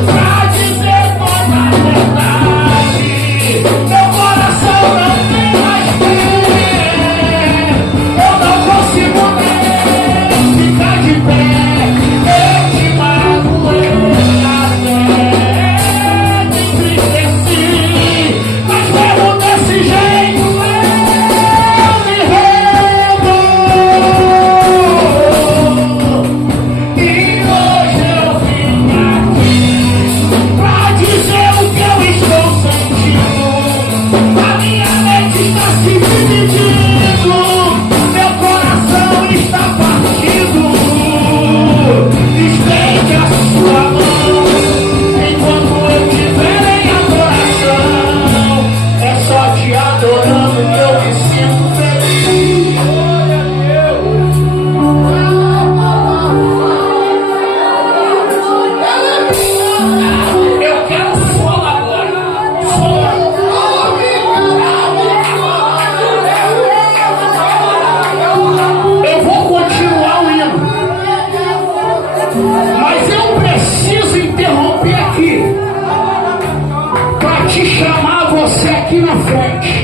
pra dizer toda a verdade. Meu coração não tem mais fé. Eu não consigo nem ficar de pé. Eu te magoei até, te entristeci, mas mesmo desse jeito eu me rendo. E hoje eu vim aqui pra dizer o que eu estou sentindo. A minha mente está se dividindo, meu coração está partido. Estende a sua mão enquanto eu estiver em adoração. É só te adorando que eu me sinto feliz. Eu quero som agora. Eu vou continuar o hino, mas eu preciso interromper aqui para te chamar você aqui na frente.